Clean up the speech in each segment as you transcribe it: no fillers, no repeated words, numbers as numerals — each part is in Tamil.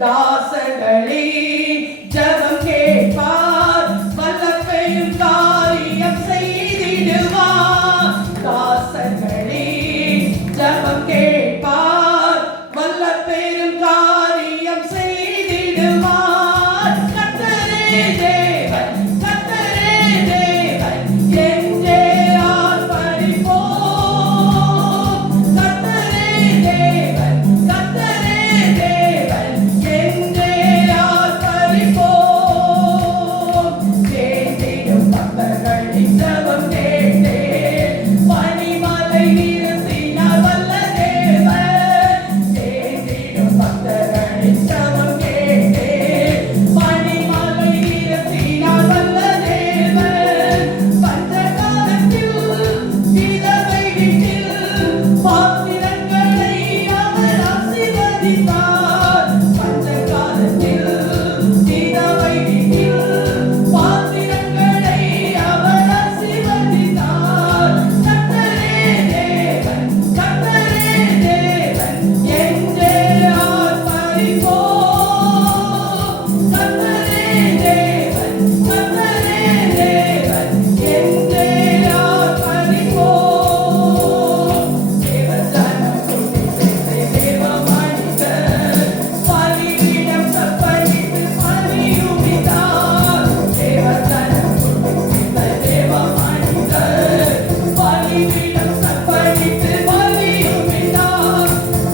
தாசர்களே ஜெபம் கேட்பார், வல்லமையும் காரியம் செய்திடுவார். தாசர்களே ஜெபம் கேட்பார், வல்லமையும் காரியம் செய்திடுவார். கர்த்தரே தேவன், கர்த்தரே தேவன் என்றே ஆர்ப்பரிப்போம். கர்த்தரே தேவன், கர்த்தரே தேவன் என்றே ஆர்ப்பரிப்போம். கேட்டிடும் பக்தர்களின் ஜெபம் கேட்டே பனிமலை நிறுத்தினார் வல்ல தேவன். கேட்டிடும் பக்தர்களின் ஜெபம் கேட்டே பனிமலை நிறுத்தினார் வல்ல தேவன். பஞ்சகாலத்தில் விதவை வீட்டில் பாத்திரங்களை அவர் ஆசீர்வதித்தார். பஞ்சகாலத்தில் விதவை வீட்டில் பாத்திரங்களை அவர் ஆசீர்வதித்தார். கர்த்தரே தேவன், கர்த்தரே தேவன் என்றே ஆர்ப்பரிப்போம். கர்த்தரே தேவன், கர்த்தரே தேவன் என்றே ஆர்ப்பரிப்போம். தேவஜனம் கூட்டி சேர்த்து தேவ மனிதர் பலிபீடம் தப்பணித்து பலியுமித்தார். தேவஜனம் கூட்டி சேர்த்த தேவ மனிதர் பலிபீடம் தப்பணித்து பலியுமித்தார்.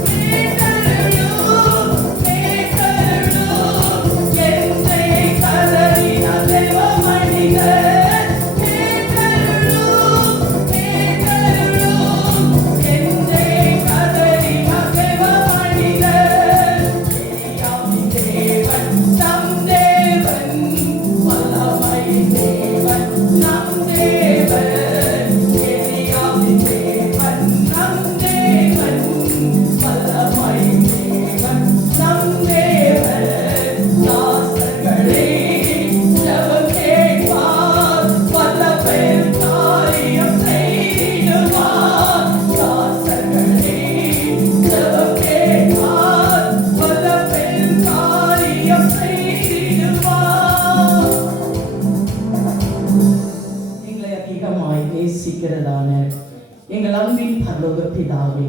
கேட்டருளும், கேட்டருளும் என்றே கதறினார் தேவ மனிதர். கேட்டருளும், கேட்டருளும் என்றே கதறினார் தேவ மனிதர். எலியாவின் தேவன் நம் தேவன், வல்லமையின் தேவன் நம் தேவன். எலியாவின் தேவன் நம் தேவன், வல்லமையின் தேவன் நம் தேவன். தாசர்களே ஜெபம் கேட்பார், வல்லமையும் காரியம் செய்திடுவார். தாசர்களே ஜெபம் கேட்பார், வல்லமையும் காரியம் செய்திடுவார். எங்களை அதிகமாய் நேசிக்கிறதான எங்கள் அன்பின் பரலோக பிதாவே,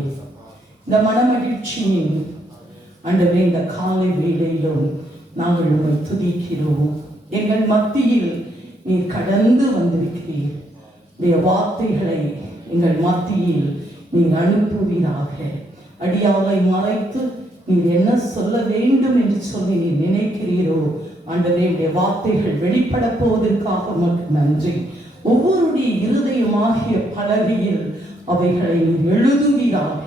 இந்த மனமகிழ்ச்சியின் ஆண்டவரே இந்த காலை வேளையிலும் நாங்கள் உம்மை துதிக்கிறோம். எங்கள் மத்தியில் நீர் கடந்து வந்திருக்கிறீர். உடைய வார்த்தைகளை எங்கள் மத்தியில் நீர் அனுப்புவீராக. அடியாளை மறைத்து நீர் என்ன சொல்ல வேண்டும் என்று சொல்லி நீர் நினைக்கிறீரோ ஆண்டவரே, உடைய வார்த்தைகள் வெளிப்பட போவதற்காக உமக்கு நன்றி. ஒவ்வொருடைய இருதயமாகிய பலகையில் அவைகளை நீர் எழுதுவீராக.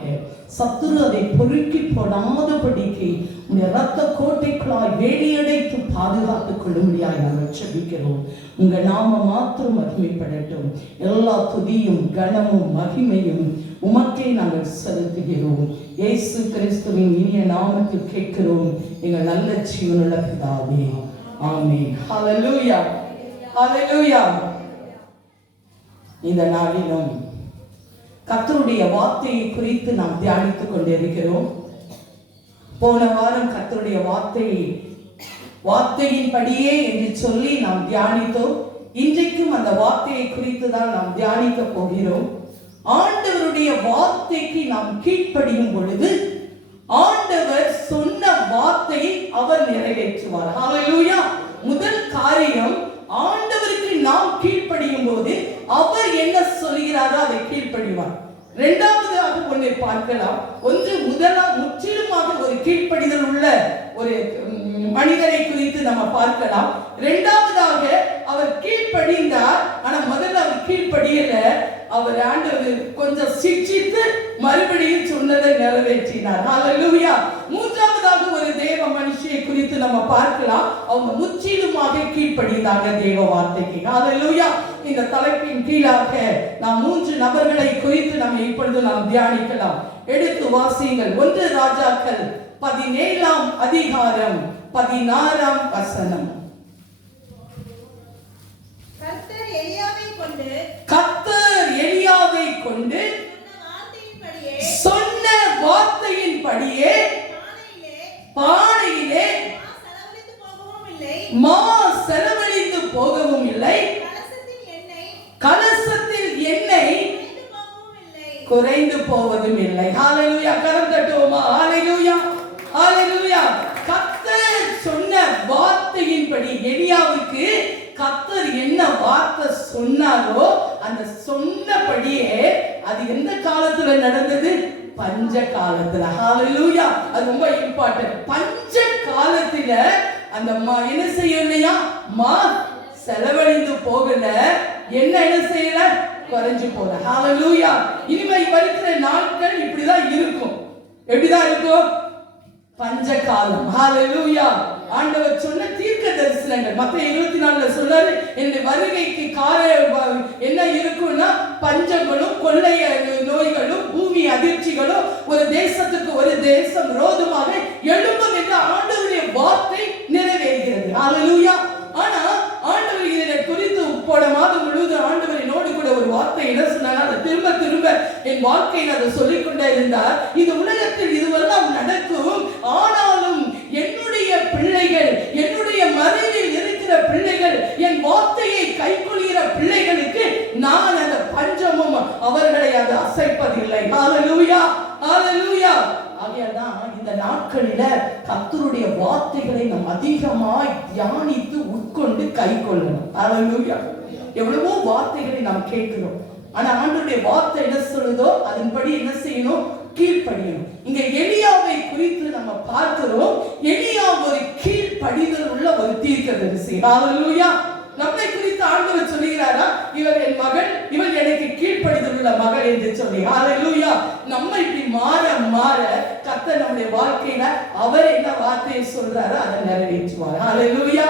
சத்துரு அதை பொறுக்கி போடாதபடிக்கு உடைய இரத்த கோட்டைக்குள்ளாய் வேலியடைத்து பாதுகாத்துக் கொள்ளும்படியாய் நாங்கள் ஜெபிக்கிறோம். உங்க நாம மாத்திரம் மகிமைப்படட்டும். எல்லா துதியும் கனமும் மகிமையும் உமக்கே நாங்கள் செலுத்துகிறோம். இயேசு கிறிஸ்துவின் இனிய நாமத்தில் கேட்கிறோம் எங்கள் நல்ல ஜீவனுள்ள பிதாவே, ஆமென். ஹல்லேலூயா, ஹல்லேலூயா. இந்த நாளிலும் கர்த்தருடைய வார்த்தையை குறித்து நாம் தியானித்துக் கொண்டிருக்கிறோம். போன வாரம் கர்த்தருடைய வார்த்தையின் படியே என்று சொல்லி நாம் தியானித்தோம். இன்றைக்கும் அந்த வார்த்தையை குறித்து தான் நாம் தியானிக்க போகிறோம். ஆண்டவருடைய வார்த்தைக்கு நாம் கீழ்ப்படியும் பொழுது ஆண்டவர் சொன்ன வார்த்தையை அவர் நிறைவேற்றுவார். ஹல்லேலூயா. முதல் காரியம், ஆண்டவருக்கு நாம் கீழ்ப்படியும் போது அவர் என்ன சொல்கிறாரோ அதை கீழ்ப்படிவார். இரண்டாவதாக ஒன்றை பார்க்கலாம். ஒன்று முற்றிலுமாக ஒரு கீழ்ப்படிதல் உள்ள ஒரு மனிதரை குறித்து நம்ம பார்க்கலாம். இரண்டாவதாக அவர் கீழ்ப்படிந்தார். ஆனா முதல்ல அவர் கீழ்ப்படியல. அவர் ஆண்டவர் கொஞ்சம் சிக்ஷித்து மறுபடியும் சொன்னதை நிறைவேற்றினார். ஹல்லேலூயா. மூன்றாவதாக ஒரு தேவ மனுஷியை குறித்து நம்ம பார்க்கலாம். அவங்க முற்றிலுமாக கீழ்ப்படிந்தாங்க தேவ வார்த்தைக்கு. ஹல்லேலூயா. இந்த தலைப்பின் கீழாக நாம் 3 நபர்களை குறித்து நம்ம இப்பொழுது நாம் தியானிக்கலாம். எடுத்து வாசியுங்கள். 1 ராஜாக்கள் 17ஆம் அதிகாரம் 16ஆம் வசனம். கர்த்தர் எலியாவை கொண்டு சொன்ன வார்த்தையின்படியே பானையிலே மா செலவழிந்து போகவும் இல்லை, கலசத்தில் எண்ணெய் குறைந்து போவதும் இல்லை. ஹalleluya. கரம் தட்டுவோமா? ஹalleluya, ஹalleluya. கர்த்தர் சொன்ன வார்த்தையின்படி எலியாவுக்கு கர்த்தர் என்ன வார்த்தை சொன்னாரோ அந்த சொன்னபடியே அது எந்த காலத்துல நடந்தது? பஞ்ச காலத்துல. ஹalleluya. அது ரொம்ப இம்பார்ட்டன்ட். பஞ்ச காலத்துல அந்த என்ன செய்யலையா? மா செலவழிந்து போகல, என்ன செய்யல? குறைஞ்சு போல. ஹalleluya. இனிமே வருகிற நாட்கள் இப்படிதான் இருக்கும். எப்படிதான் இருக்கும்? பஞ்ச காலம். ஹalleluya. ஆண்டவர் சொன்ன தீர்க்க தரிசனங்கள் மத்தேயு 24ல சொல்றாரு, இந்த வருகைக்கு என்ன இருக்கும்னா பஞ்சங்களும் கொள்ளை நோய்களும் பூமி அதிர்ச்சிகளும் ஒரு தேசத்துக்கு ஒரு தேசம் விரோதமாக எழும்பும் என்ற ஆண்டவருடைய வார்த்தை நிறைவேறுகிறது. ஹalleluya. ஆனா ஆண்டவர் இதை குறித்து போன மாதம் முழுவதும் ஆண்டவர் என்னோடு கூட ஒரு வார்த்தை என்ன சொன்னார், அதை திரும்ப திரும்ப என் வாழ்க்கையில் அதை சொல்லிக்கொண்டே இருந்தார். இந்த உலகத்தில் இதுவெல்லாம் நடக்கும், ஆனாலும் என்னுடைய பிள்ளைகள், என்னுடைய மறைவில் இருக்கிற பிள்ளைகள், என் வார்த்தையை கைக்கொள்கிற பிள்ளைகளுக்கு நான் அந்த பஞ்சமும் அவர்களை அது அசைப்பதில்லை. ஹalleluya, ஹalleluya. ஆகையால்தான் இந்த நாட்களில கர்த்தருடைய வார்த்தைகளை நாம் அதிகமாய் தியானித்து உட்கொண்டு கை கொள்ளணும். ஹalleluya. எவ்வளவோ வார்த்தைகளை நாம் கேட்கிறோம், ஆனா ஆண்டவருடைய வார்த்தை என்ன சொல்லுதோ அதன்படி என்ன செய்யணும்? கீழ்ப்படியணும். இங்க எலியாவை குறித்து நம்ம பார்க்கிறோம். எலியா ஒரு கீழ்ப்படிதல் உள்ள ஒரு தீர்க்கதரிசி. ஹalleluya. நம்மை குறித்து ஆண்டவர் சொல்கிறாரா, இவர் என் மகள், இவள் எனக்கு கீழ்ப்படிதல் உள்ள மகள் என்று சொல்லி. ஹalleluya. நம்ம இப்படி மாற மாற கர்த்தர் நம்முடைய வாழ்க்கையில அவர் என்ன வார்த்தையை சொல்றாரோ அதை நிறைவேற்றுவார். ஹalleluya,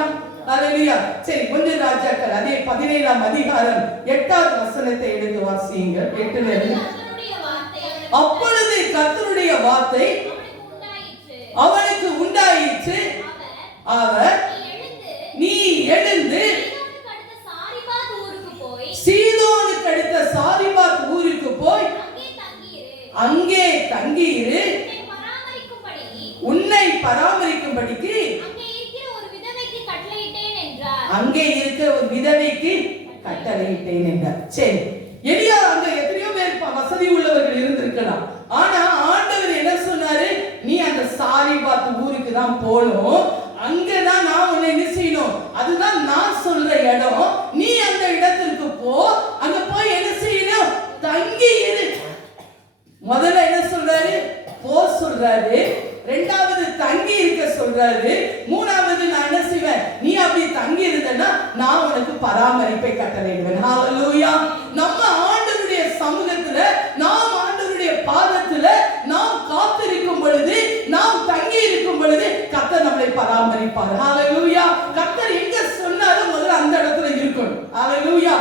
ஹalleluya. சரி, 1 ராஜாக்கள் அதே 17ஆம் அதிகாரம் 8வது வசனத்தை எடுத்து வாசியுங்கள். 8ல இருந்து. அப்பொழுது கர்த்தருடைய வார்த்தை அவனுக்கு உண்டாயிற்று. அவர், நீ எழுந்து சீதோனுக்கு அடுத்த சாரிபாத் ஊருக்கு போய் அங்கே தங்கியிரு, உன்னை பராமரிக்கும்படிக்கு அங்கே இருக்கிற ஒரு விதவைக்கு கட்டளையிட்டேன் என்றார். சரி, எலியா அங்க எத்தனையோ பேர் வசதி உள்ளவர்கள் இருந்திருக்கலாம், ஆனா ஆண்டவர் என்ன சொன்னாரு? நீ அந்த சாரிபாத் ஊருக்கு தான் போகணும், அங்கதான் நான் உன்னை என்ன செய்யணும், அதுதான் நான் சொல்ற இடம், நீ அந்த இடத்திற்கு போ, அங்க போய் என்ன செய்யணும்? தங்கி இரு. முதல்ல என்ன சொல்றாரு? போ சொல்றாரு. இரண்டாவது தங்கி இருக்க சொல்றாரு. மூணாவது நான் என்ன செய்வேன்? நீ அப்படி தங்கி இருந்தனா நான் உனக்கு பராமரிப்பை கட்டளையிடுவேன். ஹalleluya. நம்ம ஆண்டவருடைய சமூகத்துல, நாம் ஆண்டவருடைய பாதத்துல நாம் காத்திருக்கும் பொழுது, நாம் தங்கி இருக்கும் பொழுது கர்த்தர் நம்மை பராமரிப்பார். ஹalleluya. கர்த்தர் எங்க சொன்னாலும் முதல்ல அந்த இடத்துல இருக்கணும். ஹalleluya.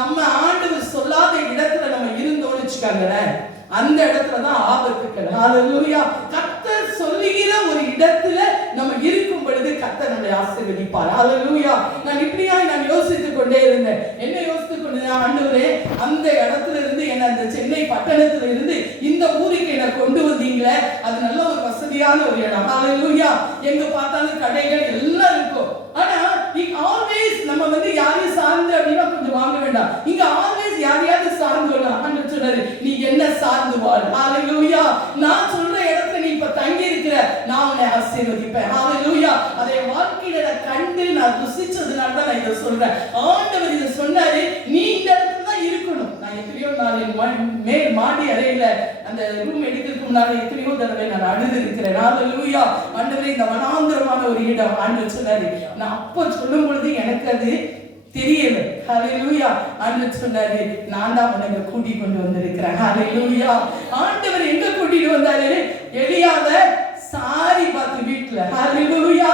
நம்ம ஆண்டவர் சொல்லாத இடத்துல நம்ம இருந்தோம்னு வெச்சுக்கங்களேன், அந்த இடத்துல தான் ஆபத்துக்கள். ஹalleluya. கர்த்தர் சொல்லுகிற ஒரு இடத்துல நம்ம இருக்கும் பொழுது கர்த்தர் நம்மை ஆசீர்வதிப்பார். ஹalleluya. நான் இப்படியாய் யோசித்துக் கொண்டே இருந்தேன். என்ன யோசித்துக் கொண்டேன்? ஆண்டவரே, அந்த இடத்துல இருந்து என்ன அந்த சென்னை பட்டணத்துல இருந்து இந்த ஊருக்கு என்ன கொண்டு வந்தீங்களே, அது நல்ல ஒரு வசதியான ஒரு இடம். ஹalleluya. எங்க பார்த்தாலும் கடைகள் எல்லாம் இருக்கும். ஆனா இங்க ஆல்வேஸ் நம்ம யாரையும் சார்ந்து அப்படின்னா கொஞ்சம் வாங்க வேண்டாம். இங்க ஆல்வேஸ் யாரையாவது சார்ந்து வரலாம். ஆண்டவர் சொன்னாரு, நீ என்ன சார்ந்து வாழ். ஹalleluya. நான் சொல்ற இடத்துல நீ இப்ப தங்கி இருக்கிற, நான் உன்னை ஆசீர்வதிப்பேன். ஹalleluya. அதை வாழ்க்கையில கண்டு நான் ருசிச்சதுனால தான் நான் இதை சொல்றேன். ஆண்டவர் இதை சொன்னாரு, நீ இந்த இடத்துல தான் இருக்கணும். நான் எத்தனையோ நாள் மேல் மாடி அறையில அந்த ரூம் எடுக்கிறதுக்கு முன்னாடி எத்தனையோ தடவை நான் அழுது இருக்கிறேன். ஹalleluya. ஆண்டவரே, இந்த வனாந்தரமான ஒரு இடம் ஆண்டவர் சொன்னாரு. நான் அப்ப சொல்லும் பொழுது எனக்கு அது தெரியல. ஹalleluya. ஆண்டவர் சொன்னாரு, நான் தான் உன்னை கூட்டி கொண்டு வந்திருக்கிறேன். ஹalleluya. ஆண்டவர் எங்க கூட்டிட்டு வந்தாரு? எலியாவை சாரிபாத் வீட்டுல. ஹalleluya.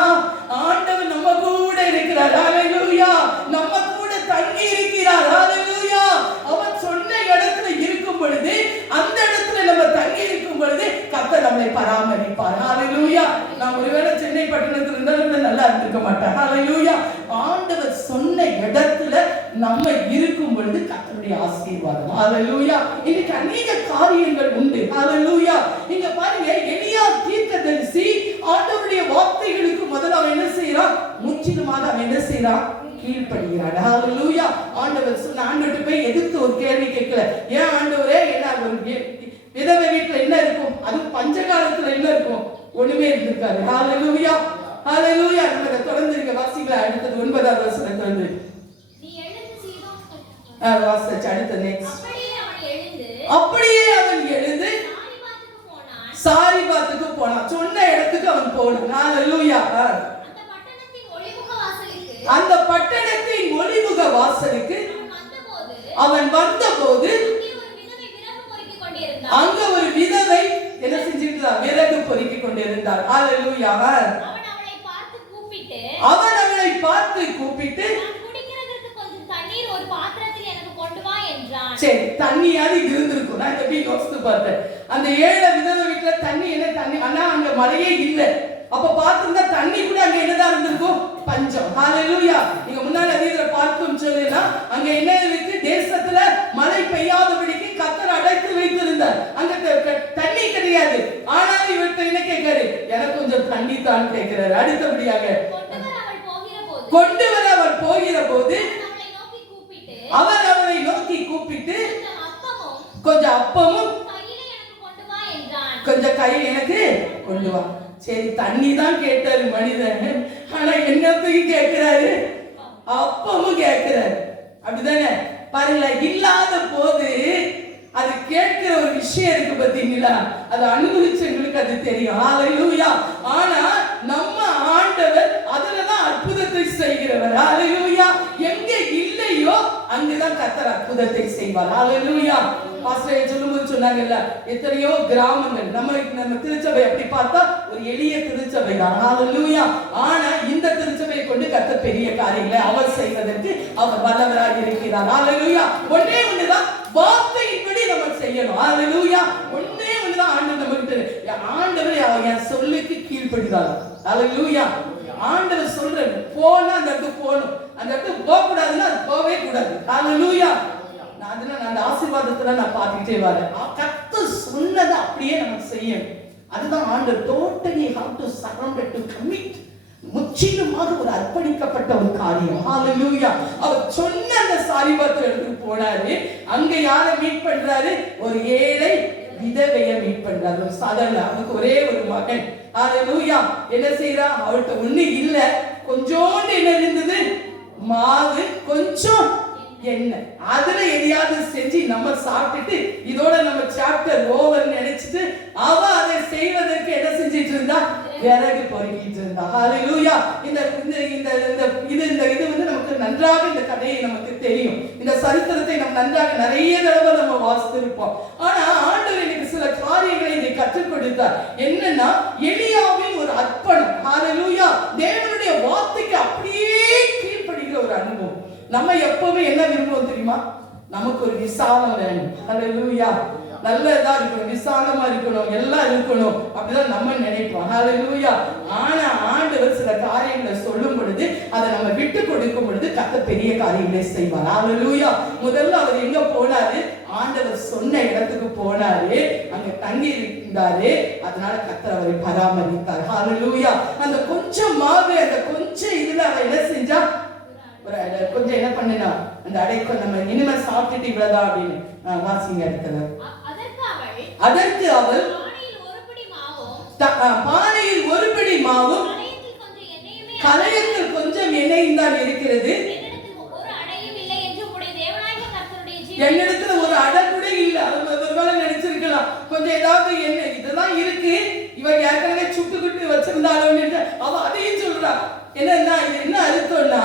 ஆண்டவர் நம்ம கூட இருக்கிறார். ஹalleluya. நம்ம கூட தங்கி இருக்கிறார். ஹalleluya. அவர் சொன்ன இடத்துல இருக்கும் பொழுது, அந்த இடத்துல நம்ம தங்கி இருக்கும் பொழுது கர்த்தர் நம்மை பராமரிப்பார். ஹalleluya. நான் ஒருவேளை சென்னை பட்டணத்துல இருந்தாலும் நல்லா இருந்திருக்க மாட்டேன். ஹalleluya. ஆண்டவர் சொன்ன இடத்துல நம்ம இருக்கும் பொழுது கர்த்தருடைய ஆசீர்வாதம். ஹalleluya. இன்னைக்கு அநேக காரியங்கள் உண்டு. ஹalleluya. நீங்க பாருங்க, எலியா தீர்க்கதரிசி ஆண்டவருடைய வார்த்தைகளுக்கு முதல்ல அவன் என்ன செய்யறான்? முற்றிலுமாக அவன் என்ன செய்யறான்? கீழ்ப்படுகிறான். ஹalleluya. ஆண்டவர் சொன்ன ஆண்டவர்கிட்ட போய் எதிர்த்து ஒரு கேள்வி கேட்கல. ஏன் ஆண்டவரே, என்ன ஒரு விதவை வீட்டுல என்ன இருக்கும்? அது பஞ்ச காலத்துல என்ன இருக்கும்? ஒண்ணுமே இருந்திருக்காரு. ஹalleluya, ஹalleluya. நம்ம தொடர்ந்து இங்க வாசிக்கலாம். அடுத்தது 9வது வசனம் தொடர்ந்து நீ எழுந்து சீதோன் வாசிச்சு அடுத்த நெக்ஸ்ட். அப்படியே அவன் எழுந்து சாரிபாத்துக்கு போனான். சொன்ன இடத்துக்கு அவன் போனான். ஹalleluya. அந்த பட்டணத்தின் ஒளிமுக வாசலுக்கு அவன் வந்தபோது அங்க ஒரு விதவை என்ன செஞ்சிருந்தார்? விறகு பொறுக்கிக் கொண்டிருந்தார். ஹalleluya. அவன் அவளை பார்த்து கூப்பிட்டு சரி, தண்ணியாவது இருந்திருக்கும். நான் எப்படி யோசித்து பார்த்தேன், அந்த ஏழை விதவை வீட்டுல தண்ணி என்ன தண்ணி, ஆனா அங்க மழையே இல்லை. அப்ப பார்த்திருந்தா தண்ணி கூட அங்க என்னதான் இருந்திருக்கும்? பஞ்சம். ஹalleluya. நீங்க முன்னாடி அதிகத்துல பார்த்தோம் சொல்லல, அங்க என்ன இருக்கு? தேசத்துல மழை பெய்யாதபடிக்கு கர்த்தர் அடைத்து வைத்திருந்தார். அங்க தண்ணி கிடையாது. ஆனாலும் இவர்கிட்ட என்ன கேட்காரு? எனக்கு கொஞ்சம் தண்ணி தான் கேட்கிறாரு. அடுத்தபடியாக கொண்டு வர அவர் போகிற போது அவர் அவரை நோக்கி கூப்பிட்டு கொஞ்சம் அப்பமும் கொஞ்சம் கையில் எனக்கு கொண்டு வா. சரி, தண்ணி தான் கேட்டாரு மனிதன். ஆனா என்னத்தையும் கேட்கிறாரு, அப்பமும் கேட்கிறாரு. அப்படிதானே? பாருங்களா, இல்லாத போது அது கேட்கிற ஒரு விஷயம் இருக்கு பாத்தீங்களா? அது அனுபவிச்சவங்களுக்கு அது தெரியும். ஹalleluya. ஆனா நம்ம ஆண்டவர் அதுலதான் அற்புதத்தை செய்கிறவர். ஹalleluya. எங்க இல்லையோ அங்கதான் கர்த்தர் அற்புதத்தை செய்வார். ஹalleluya. பாஸ்டர் சொல்லும்போது சொன்னாங்கல்ல, எத்தனையோ கிராமங்கள் நம்ம திருச்சபை அப்படி பார்த்தா ஒரு எளிய திருச்சபை தான். ஹalleluya. ஆனா இந்த திருச்சபையை கொண்டு கர்த்தர் பெரிய காரியங்களை அவர் செய்வதற்கு அவர் வல்லவராக இருக்கிறார். ஹalleluya. ஒண்ணே ஒண்ணுதான், வார்த்தையின்படி நம்ம செய்யணும். ஹalleluya. ஒண்ணே ஒண்ணுதான் ஆண்டவர் நமக்கு, ஆண்டவர் என் சொல்லுக்கு கீழ்ப்படிதார். ஹalleluya. ஆண்டவர் சொல்றாரு போனா அந்த இடத்துக்கு போகணும், அந்த இடத்துக்கு போக கூடாதுன்னா அது போகவே கூடாது. ஹalleluya. நான் அந்த ஆசீர்வாதத்துல நான் பார்த்துக்கிட்டே வரேன். கர்த்தர் சொன்னதை அப்படியே நம்ம செய்யணும். அதுதான் ஆண்டவர். Totally how to surrender to commit. முற்றிலுமாக ஒரு அர்ப்பணிக்கப்பட்ட ஒரு காரியம். ஹalleluya. அவர் சொன்ன அந்த சாரிபாத்து இடத்துக்கு போனாரு. அங்க யாரை மீட் பண்றாரு? ஒரு ஏழை விதவையை மீட் பண்றாரு. ஒரு சாதாரண, அவருக்கு ஒரே ஒரு மகன். ஹalleluya. என்ன செய்யறா? அவர்கிட்ட ஒண்ணு இல்ல, கொஞ்சோண்டு என்ன இருந்தது? மாவு, கொஞ்சம் எண்ணெய். அதுல எதையாவது செஞ்சு நம்ம சாப்பிட்டுட்டு இதோட நம்ம சாப்டர் ஓவர் நினைச்சிட்டு அவ அதை செய்வதற்கு என்ன செஞ்சிட்டு இருந்தா? விறகு பொறுக்கிட்டு இருந்தா. ஹalleluya. இந்த இது வந்து நமக்கு நன்றாக இந்த கதையை நமக்கு தெரியும். இந்த சரித்திரத்தை நம்ம நன்றாக நிறைய தடவை நம்ம வாசித்திருப்போம். ஆனா ஆண்டவர் எனக்கு சில காரியங்களை இதை கற்றுக் கொடுத்தார். என்னன்னா, எலியாவின் ஒரு அர்ப்பணம். ஹalleluya. தேவனுடைய வார்த்தைக்கு அப்படியே கீழ்ப்படுகிற ஒரு அனுபவம். நம்ம எப்பவுமே என்ன விரும்புவோம் தெரியுமா? நமக்கு ஒரு விசாலம் வேணும். ஹalleluya. நல்லதா இருக்கணும், விசாலமா இருக்கணும், எல்லாம் இருக்கணும், அப்படிதான் நம்ம நினைப்போம். ஹalleluya. ஆனா ஆண்டவர் சில காரியங்களை சொல்லும் பொழுது அதை நம்ம விட்டு கொடுக்கும் பொழுது கர்த்தர் பெரிய காரியங்களை செய்வார். ஹalleluya. முதல்ல அவர் எங்க போனாரு? ஆண்டவர் சொன்ன இடத்துக்கு போனாரு. அங்க தங்கி இருந்தாரு. அதனால கர்த்தர் அவரை பராமரித்தார். ஹalleluya. அந்த கொஞ்சம் மாவு, அந்த கொஞ்சம் இதுல அவர் என்ன செஞ்சா? கொஞ்சம் என்ன பண்ணுனா, அந்த அடைக்க நம்ம இனிமே சாப்பிட்டுட்டு இவ்வளவுதான் அப்படின்னு வாசிங்க. அதற்கு அவள் பானையில் ஒரு பிடி மாவும் கலையத்தில் கொஞ்சம் எண்ணெயும் தான் இருக்கிறது, என்னிடத்துல ஒரு அடை கூட இல்ல. ஒருவேளை நினைச்சிருக்கலாம் கொஞ்சம் ஏதாவது எண்ணெய் இதுதான் இருக்கு, இவன் ஏற்கனவே சுட்டுக்கிட்டு வச்சிருந்தாலும் அவ அதையும் சொல்றா. என்னன்னா, இது என்ன அர்த்தம்னா,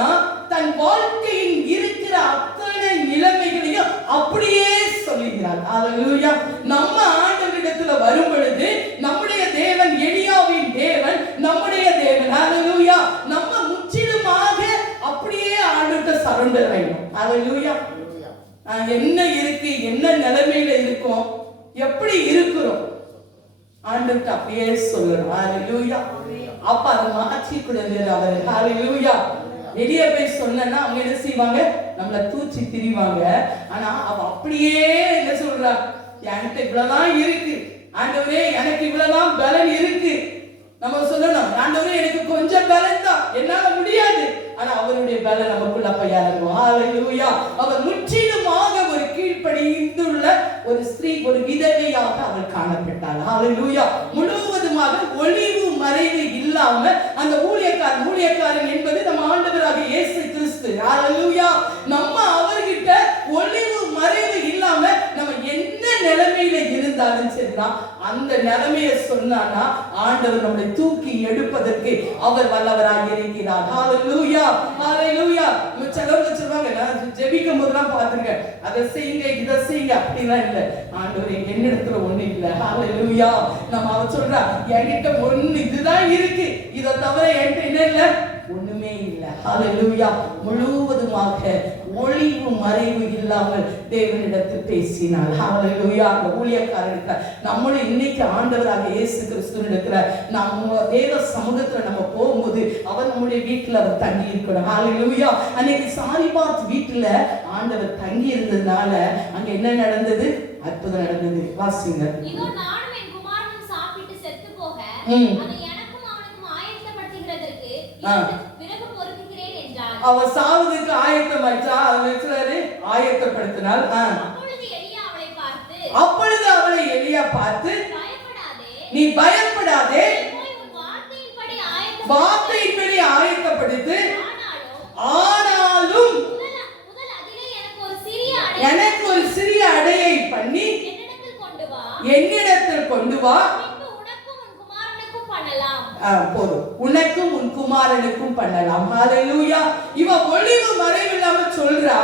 தன் வாழ்க்கையின் இருக்கிற அத்தனை நிலைமைகளையும் அப்படியே சொல்லுகிறார். ஹalleluya. நம்ம ஆண்டவரிடத்துல வரும் பொழுது நம்முடைய தேவன் எலியாவின் தேவன், நம்முடைய தேவன். ஹalleluya. நம்ம முற்றிலுமாக அப்படியே ஆண்டவர்கிட்ட சரண்டர் ஆயிடும். ஹalleluya. என்ன இருக்கு, என்ன நிலைமையில இருக்கோம், எப்படி இருக்கிறோம், ஆண்டவர்கிட்ட அப்படியே சொல்லணும். ஹalleluya. அப்ப அதை மாற்றி கொடுக்கிறார் அவர். ஹalleluya. வெளியே போய் சொன்னா அவங்க என்ன செய்வாங்க? நம்மளை தூச்சி திரிவாங்க. ஆனா அவ அப்படியே என்ன சொல்றா? என்கிட்ட இவ்வளவுதான் இருக்கு ஆண்டவரே, எனக்கு இவ்வளவுதான் பலன் இருக்கு. நம்ம சொல்லணும், ஆண்டவரே எனக்கு கொஞ்சம் பலன் தான், என்னால முடியாது, ஆனா அவருடைய பலம் நமக்குள்ள அப்ப இறங்கும். ஹalleluya. அவர் முற்றிலுமாக ஒரு கீழ்ப்படிந்துள்ள ஒரு ஸ்திரீ, ஒரு விதவையாக அவள் காணப்பட்டாள். ஹalleluya. முழுவதுமாக ஒளிவு மறைவு இல்லாம அந்த ஊழியக்காரன் என்பது நம்ம ஆண்டவராகிய இயேசு கிறிஸ்து. ஹalleluya. நம்ம அவர்கிட்ட ஒளிவு மறைவு இல்லாம நம்ம என்ன நிலைமையில இருந்தாலும் சரிதான், அந்த நிலைமையை சொன்னானா ஆண்டவர் நம்மை தூக்கி எடுப்பதற்கு அவர் வல்லவராக இருக்கிறார். ஹalleluya. ஹalleluya. சிலவங்க சொல்வாங்க, நான் ஜெபிக்கும் போதெல்லாம் பார்த்திருக்கேன், அதை செய்யுங்க இதை செய்யுங்க அப்படிலாம் இல்லை. ஆண்டவர் என்னிடத்துல ஒண்ணு இல்லை. ஹalleluya. நம்ம அவர் சொல்றா, என்கிட்ட ஒண்ணு இதுதான் இருக்கு, இதை தவிர என்கிட்ட என்ன இல்லை, ஒண்ணுமே இல்லை. ஹalleluya. முழுவதுமாக ஒளிவு மறைவு இல்லாமல் தேவனிடத்தில் பேசினாள். ஹalleluya. அந்த ஊழியக்காரர்கிட்ட நம்மளும் இன்னைக்கு ஆண்டவராக இயேசு கிறிஸ்துவினிடத்துல நம்ம தேவ சமூகத்துல நம்ம போகும்போது அவர் நம்முடைய வீட்டுல அவர் தங்கி இருக்கணும். ஹalleluya. அன்னைக்கு சாரிபாத் வீட்டுல ஆண்டவர் தங்கி இருந்ததுனால அங்க என்ன நடந்தது, அற்புதம் நடந்தது. வாசிங்க. இதோ நானும் என் குமாரனும் சாப்பிட்டு செத்து போக அதை எனக்கும் அவனுக்கும் ஆயத்தப்படுத்துகிறதற்கு பிறகு பொறுப்புகிறேன் என்றார். அவ சாவதுக்கு ஆயத்தமாச்சா, ஆயத்தப்படுத்தினாள். அப்பொழுது அவளை எலியா பார்த்து நீ பயப்படாதே, வார்த்தையின்படி ஆயத்தப்படுத்து, ஆனாலும் எனக்கு ஒரு சிறிய அடையை பண்ணி என்னிடத்தில் கொண்டு வா, போதும், உனக்கும் உன் குமாரனுக்கும் பண்ணலாம். ஹalleluya. இவ ஒளிவு மறைவு இல்லாம சொல்றா.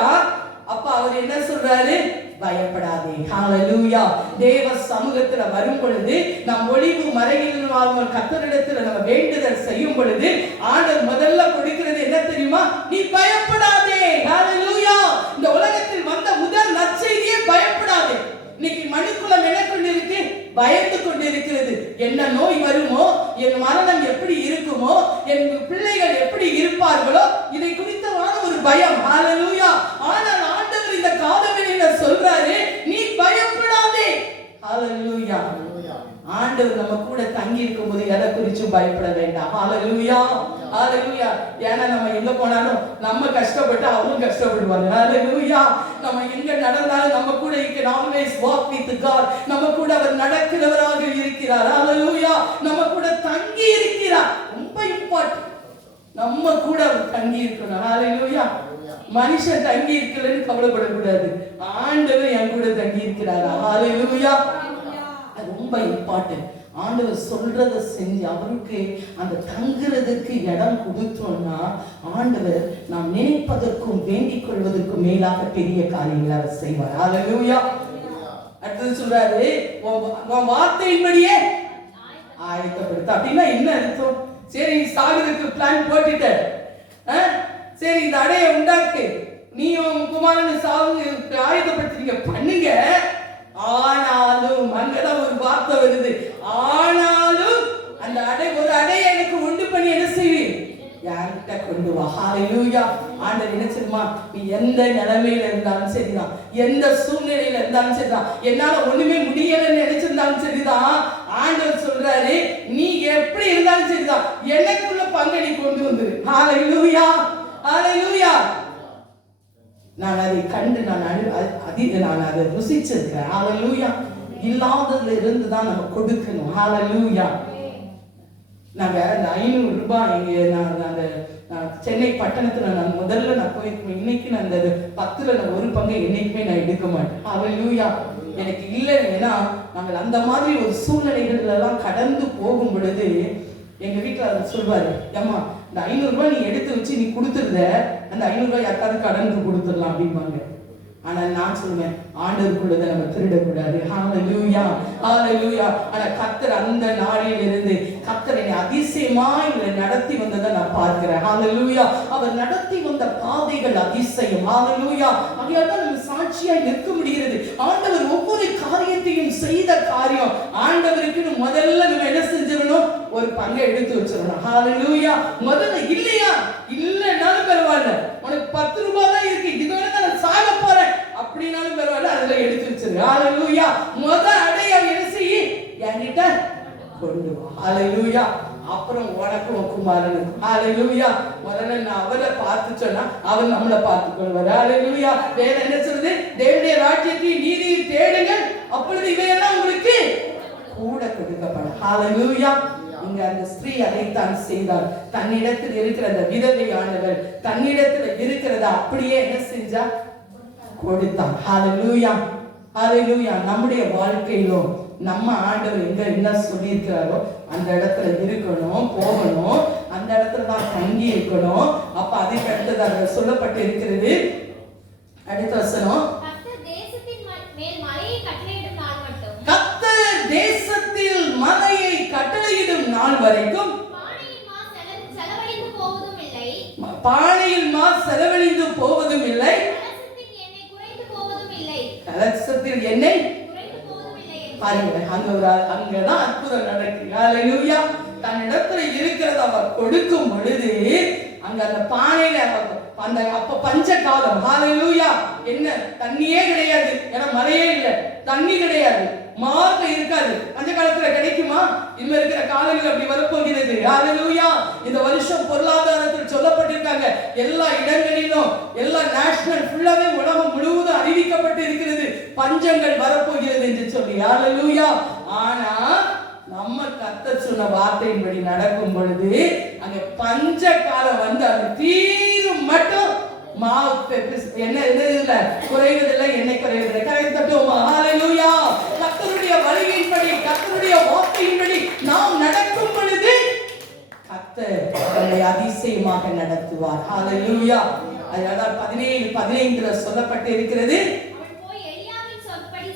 அப்ப அவர் என்ன சொல்றாரு, பயப்படாதே. ஹalleluya. தேவ சமூகத்துல வரும் பொழுது நாம் ஒளிவு மறைவில்லாமல் கர்த்தரிடத்துல நம்ம வேண்டுதல் செய்யும் பொழுது ஆண்டவர் முதல்ல கொடுக்கிறது என்ன தெரியுமா, நீ பயப்படாதே. ஹalleluya. இந்த உலகத்தில் வந்த முதல் நற்செய்தியே பயப்படாதே. இன்னைக்கு மனுக்குலம் என்ன கொண்டிருக்கு, பயந்து கொண்டிருக்கிறது. என்ன நோய் வருமோ, என் மரணம் எப்படி இருக்குமோ, என் பிள்ளைகள் எப்படி இருப்பார்களோ, இதை குறித்தவான ஒரு பயம். ஹalleluya. ஆனால் ஆண்டவர் இந்த காலவெளியில சொல்றாரு, நீ பயப்படாதே. ஹalleluya. ஆண்டவர் நம்ம கூட தங்கி இருக்கும்போது எதை குறிச்சும் பயப்பட வேண்டாம். ஹalleluya. ஹalleluya. ஏன்னா நம்ம எங்க போனாலும் நம்ம கஷ்டப்பட்டு அவரும் கஷ்டப்படுவாங்க. ஹalleluya. நம்ம எங்க நடந்தாலும் நம்ம கூட can always walk with God. நம்ம கூட அவர் நடக்கிறவராக இருக்கிறார். ஹalleluya. நம்ம கூட தங்கி இருக்கிறார். ரொம்ப இம்பார்ட்டன்ட். நம்ம கூட அவர் தங்கி இருக்கணும். ஹalleluya. மனுஷன் தங்கி இருக்கலன்னு கவலைப்படக்கூடாது. ஆண்டவர் என் கூட தங்கி இருக்கிறார். ஹalleluya. ரொம்ப இம்பார்ட்டன்ட். ஆண்டவர் சொல்றதை செஞ்சு அவருக்கு அந்த தங்குறதுக்கு இடம் கொடுத்தோம்னா ஆண்டவர் நாம் நினைப்பதற்கும் வேண்டிக் கொள்வதற்கும் மேலாக பெரிய காரியங்களை அவர் செய்வார். ஹalleluya. அடுத்து சொல்றாரு, உன் வார்த்தையின்படியே ஆயத்தப்படுத்த. அப்படின்னா என்ன அர்த்தம்? சரி, சாகிறதுக்கு பிளான் போட்டுட்ட, சரி இந்த அடையை உண்டாக்கு, நீ உன் குமாரன் சாவு ஆயத்தப்படுத்திங்க பண்ணுங்க. ஆனாலும் அங்கதான் ஒரு வார்த்தை வருது, ஆனாலும் அந்த ஒரு அடையை எனக்கு உண்டு பண்ணி என்ன செய்வீர், யார்கிட்ட கொண்டு வா. ஹalleluya. ஆண்டவர் என்ன தெரியுமா, நீ எந்த நிலைமையில இருந்தாலும் சரிதான், எந்த சூழ்நிலையில இருந்தாலும் சரிதான், என்னால ஒண்ணுமே முடியலன்னு நினைச்சிருந்தாலும் சரிதான், ஆண்டவர் சொல்றாரு நீ எப்படி இருந்தாலும் சரிதான், எனக்குள்ள பங்கை நீ கொண்டு வந்துரு. ஹalleluya. ஹalleluya. நான் அதை கண்டு நான் அதை ருசிச்சிருக்கேன். ஹalleluya. இல்லாததுல இருந்து தான் நம்ம கொடுக்கணும். ஹalleluya. நாங்க அந்த 500 ரூபாய் இங்க நான் அந்த சென்னை பட்டணத்துல நான் முதல்ல நான் போயிருக்கேன். இன்னைக்கு நான் அந்த 10ல நான் ஒரு பங்கை என்னைக்குமே நான் எடுக்க மாட்டேன். ஹalleluya. எனக்கு இல்லை. ஏன்னா நாங்கள் அந்த மாதிரி ஒரு சூழ்நிலைகள் எல்லாம் கடந்து போகும் பொழுது எங்க வீட்டுல அவர் சொல்வாரு, ஏம்மா இந்த 500 ரூபாய் நீ எடுத்து வச்சு நீ கொடுத்துருத, அந்த 500 ரூபாய் யாருக்காவது கடனுக்கு கொடுத்துடலாம் அப்படிம்பாங்க. ஆனா நான் சொல்லுவேன், ஆண்டவருக்குள்ளதை நம்ம திருடக்கூடாது. ஹalleluya. ஹalleluya. ஆனா கர்த்தர் அந்த நாளில் இருந்து கர்த்தர் என்னை அதிசயமா இவரை நடத்தி வந்ததை நான் பார்க்கிறேன். ஹalleluya. அவர் நடத்தி வந்த பாதைகள் அதிசயம். ஹalleluya. அதையால் நம்ம சாட்சியாய் நிற்க முடிகிறது. ஆண்டவர் ஒவ்வொரு காரியத்தையும் செய்த காரியம் ஆண்டவருக்கு முதல்ல நம்ம என்ன செஞ்சிடணும், ஒரு பங்கை எடுத்து வச்சிடணும். ஹalleluya. முதல்ல இல்லையா, இல்லைன்னாலும் பரவாயில்ல, உனக்கு 10 ரூபாய் தான் இருக்கு, இதோட நான் சாக போறேன் அப்படின்னாலும் பரவாயில்ல, அதுல எடுத்து வச்சிரு. ஹalleluya. முதல் அடைய என்ன செய்ய, என்கிட்ட கொண்டு வா. ஹalleluya. அப்புறம் உனக்கும் குமாரனுக்கும். ஹalleluya. முதல்ல நான் அவரை பார்த்து சொன்னா அவர் நம்மளை பார்த்துக் கொள்வார். ஹalleluya. வேற என்ன சொல்றது? தேவனுடைய ராஜ்யத்தை நீதியை தேடுங்கள், அப்பொழுது இவையெல்லாம் உங்களுக்கு கூட கொடுக்கப்படும். ஹalleluya. இங்க அந்த ஸ்திரீ அதைத்தான் செய்தார். தன்னிடத்தில் இருக்கிற அந்த விதவையானவர் தன்னிடத்தில் இருக்கிறத அப்படியே என்ன செஞ்சா? கொடுத்தான். ஹalleluya. ஹalleluya. நம்முடைய வாழ்க்கையிலும் நம்ம ஆண்டவர் எங்க என்ன சொல்லி இருக்கிறாரோ அந்த இடத்துல இருக்கணும், போகணும், அந்த இடத்துல தான் தங்கி இருக்கணும். அப்ப அதுக்கு அடுத்ததாக சொல்லப்பட்டு இருக்கிறது. அடுத்த வசனம், கர்த்தர் தேசத்தின் மேல் மலையை கட்டளையிடும் நாள் மட்டும், கர்த்தர் தேசத்தில் மலையை கட்டளையிடும் நாள் வரைக்கும் பானையில் மா செலவழிந்து போவதும் இல்லை, பானையில் மா செலவழிந்து போவதும் இல்லை, கலசத்தில் எண்ணெய் குறைந்து போவதும் இல்லை, கலசத்தில் எண்ணெய் குறைந்து போவதும் இல்லை. பாருங்க, அங்கதான் அற்புதம் நடக்குது. ஹalleluya. தன்னிடத்துல இருக்கிறத அவர் கொடுக்கும் பொழுது அங்க அந்த பானையில அந்த அப்ப பஞ்ச காலம். ஹalleluya. என்ன தண்ணியே கிடையாது, ஏன்னா மழையே இல்லை, தண்ணி கிடையாது, மார்க்க இருக்காது. பஞ்ச காலத்துல கிடைக்குமா? இன்னும் இருக்கிற காலங்கள் அப்படி வரப்போகிறது. ஹalleluya. இந்த வருஷம் பொருளாதாரத்தில் சொல்லப்பட்டிருக்காங்க, எல்லா இடங்களிலும் எல்லா நேஷனல் ஃபுல்லாவே உலகம் முழுவதும் அறிவிக்கப்பட்டு இருக்கிறது, பஞ்சங்கள் வரப்போகிறது என்று சொல்லி. ஹalleluya. ஆனா நம்ம கர்த்தர் சொன்ன வார்த்தையின்படி நடக்கும் பொழுது அங்க பஞ்ச காலம் வந்து அது தீரும் மட்டும் மாவு என்ன இல்ல குறைவதில்லை, எண்ணெய் குறைவதில்லை. கரெக்ட் தட்டுவோமா? ஹalleluya. கர்த்தருடைய வழியின்படி கர்த்தருடைய வார்த்தையின்படி நாம் நடக்கும் பொழுது கர்த்தர் நம்மை அதிசயமாக நடத்துவார். ஹalleluya. அதனால 17:15 சொல்லப்பட்டு இருக்கிறது, அவள் எலியாவின் சொற்படி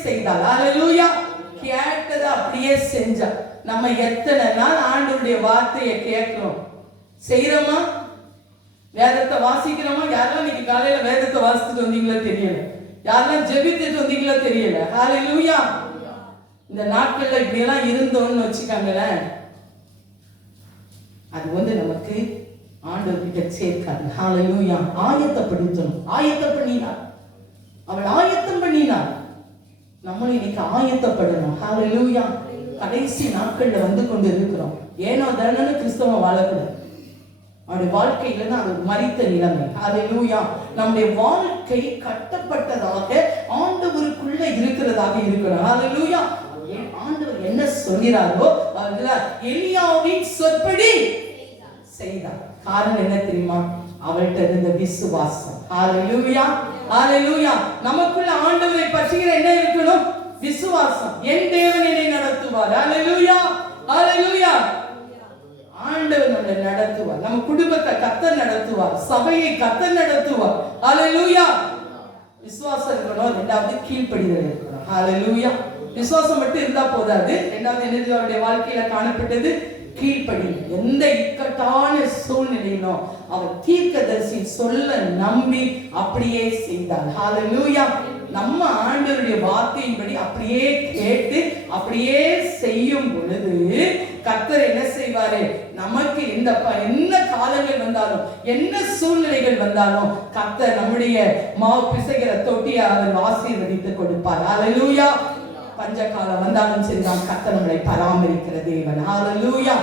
செய்தாள். ஹalleluya. கேட்டதை அப்படியே செஞ்சா. நம்ம எத்தனை நாள் ஆண்டவருடைய வார்த்தையை கேட்கிறோம், செய்யறோமா? வேதத்தை வாசிக்கிறோமா? யாரெல்லாம் இன்னைக்கு காலையில வேதத்தை வாசித்துட்டு வந்தீங்களோ தெரியல, யாரெல்லாம் ஜெபித்துட்டு வந்தீங்களோ தெரியல. ஹalleluya. இந்த நாட்கள்ல இப்படி எல்லாம் இருந்தோம்னு வச்சுக்காங்களேன், அது வந்து நமக்கு ஆண்டவர்கிட்ட சேர்க்காது. ஹalleluya. ஆயத்தப்படுத்தணும். ஆயத்தம் பண்ணினார், அவள் ஆயத்தம் பண்ணினார். நம்மளும் இன்னைக்கு ஆயத்தப்படணும். ஹalleluya. கடைசி நாட்கள்ல வந்து கொண்டு இருக்கிறோம். ஏனோ தானே கிறிஸ்தவ வாழக்கூடாது. அவருடைய வாழ்க்கையில தான் அது மரித்த நிலைமை. ஹalleluya. நம்முடைய வாழ்க்கை கட்டப்பட்டதாக ஆண்டவருக்குள்ள இருக்கிறதாக இருக்கணும். ஹalleluya. ஆண்டவர் என்ன சொல்கிறாரோ அதுதான் எலியாவின் சொற்படி செய்தார். காரணம் என்ன தெரியுமா? அவள்கிட்ட இருந்த விசுவாசம். ஹalleluya. ஹalleluya. நமக்குள்ள ஆண்டவரை பற்றிய என்ன இருக்கணும்? விசுவாசம். என் தேவன் என்னை நடத்துவார். ஹalleluya. ஹalleluya. ஆண்டவர் நம்மை நடத்துவார். நம்ம குடும்பத்தை கர்த்தர் நடத்துவார், சபையை கர்த்தர் நடத்துவார். ஹalleluya. விசுவாசம் இருக்கணும். இரண்டாவது கீழ்ப்படிதல் இருக்கணும். ஹalleluya. விசுவாசம் மட்டும் இருந்தா போதாது. இரண்டாவது என்னது அவருடைய வாழ்க்கையில காணப்பட்டது? கீழ்ப்படி. எந்த இக்கட்டான சூழ்நிலையிலும் அவர் தீர்க்கதரிசி சொல்ல நம்பி அப்படியே செய்தார். ஹalleluya. நம்ம ஆண்டவருடைய வார்த்தையின்படி அப்படியே கேட்டு அப்படியே செய்யும் பொழுது கர்த்தர் என்ன செய்வாரு? நமக்கு என்ன காலங்கள் வந்தாலும் என்ன சூழ்நிலைகள் வந்தாலும் கர்த்தர் நம்முடைய மாவு பிசைகிற தொட்டியை அவர் ஆசீர்வதித்து கொடுப்பார். ஹalleluya. பஞ்ச காலம் வந்தாலும் சரிதான், கர்த்தர் நம்மளை பராமரிக்கிற தேவன். ஹalleluya.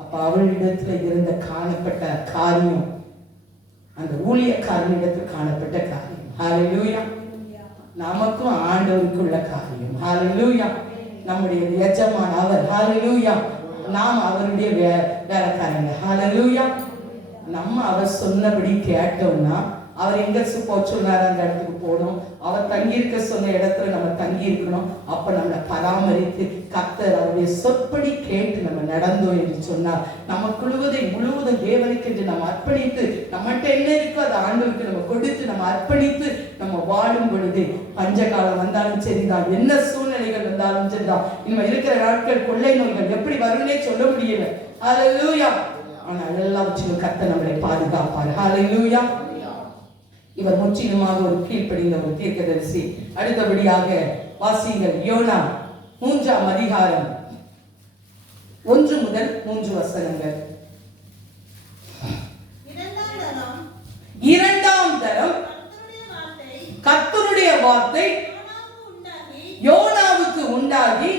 அப்ப அவளிடத்துல இருந்த காணப்பட்ட காரியம் அந்த ஊழியக்காரனிடத்தில் காணப்பட்ட காரியம். ஹalleluya. நமக்கும் ஆண்டவருக்குள்ள காரியம். ஹalleluya. நம்முடைய எஜமான அவர். ஹalleluya. நாம் அவருடைய வேலைக்காரங்க. ஹalleluya. நம்ம அவர் சொன்னபடி கேட்டோம்னா அவர் எங்க சொன்னார் அந்த இடத்துக்கு போகணும், அவர் தங்கி இருக்க சொன்ன இடத்துல நம்ம தங்கி இருக்கணும். அப்ப நம்மளை பராமரித்து கர்த்தர் அவருடைய சொற்படி கேட்டு நம்ம நடந்தோம் என்று சொன்னார். நம்ம முழுவதும் தேவனுக்கு என்று நம்ம அர்ப்பணித்து நம்மகிட்ட என்ன இருக்கோ அதை ஆண்டவருக்கு நம்ம கொடுத்து நம்ம அர்ப்பணித்து நம்ம வாழும் பொழுது பஞ்ச காலம் வந்தாலும் சரிதான், என்ன சூழ்நிலைகள் வந்தாலும் சரிதான். இனிமே இருக்கிற நாட்கள் கொள்ளை நோய்கள் எப்படி வரும்னே சொல்ல முடியல. ஹalleluya. ஆனால் எல்லாவற்றையும் கர்த்தர் நம்மளை பாதுகாப்பார். ஹalleluya. இவர் முற்றிலுமாக ஒரு கீழ்ப்படிந்த ஒரு தீர்க்கதரிசி. அடுத்தபடியாக வாசியுங்கள் யோனா 3ஆம் அதிகாரம் 1 முதல் 3 வசனங்கள். இரண்டாம் தரம் கர்த்தருடைய வார்த்தை யோனாவுக்கு உண்டாகி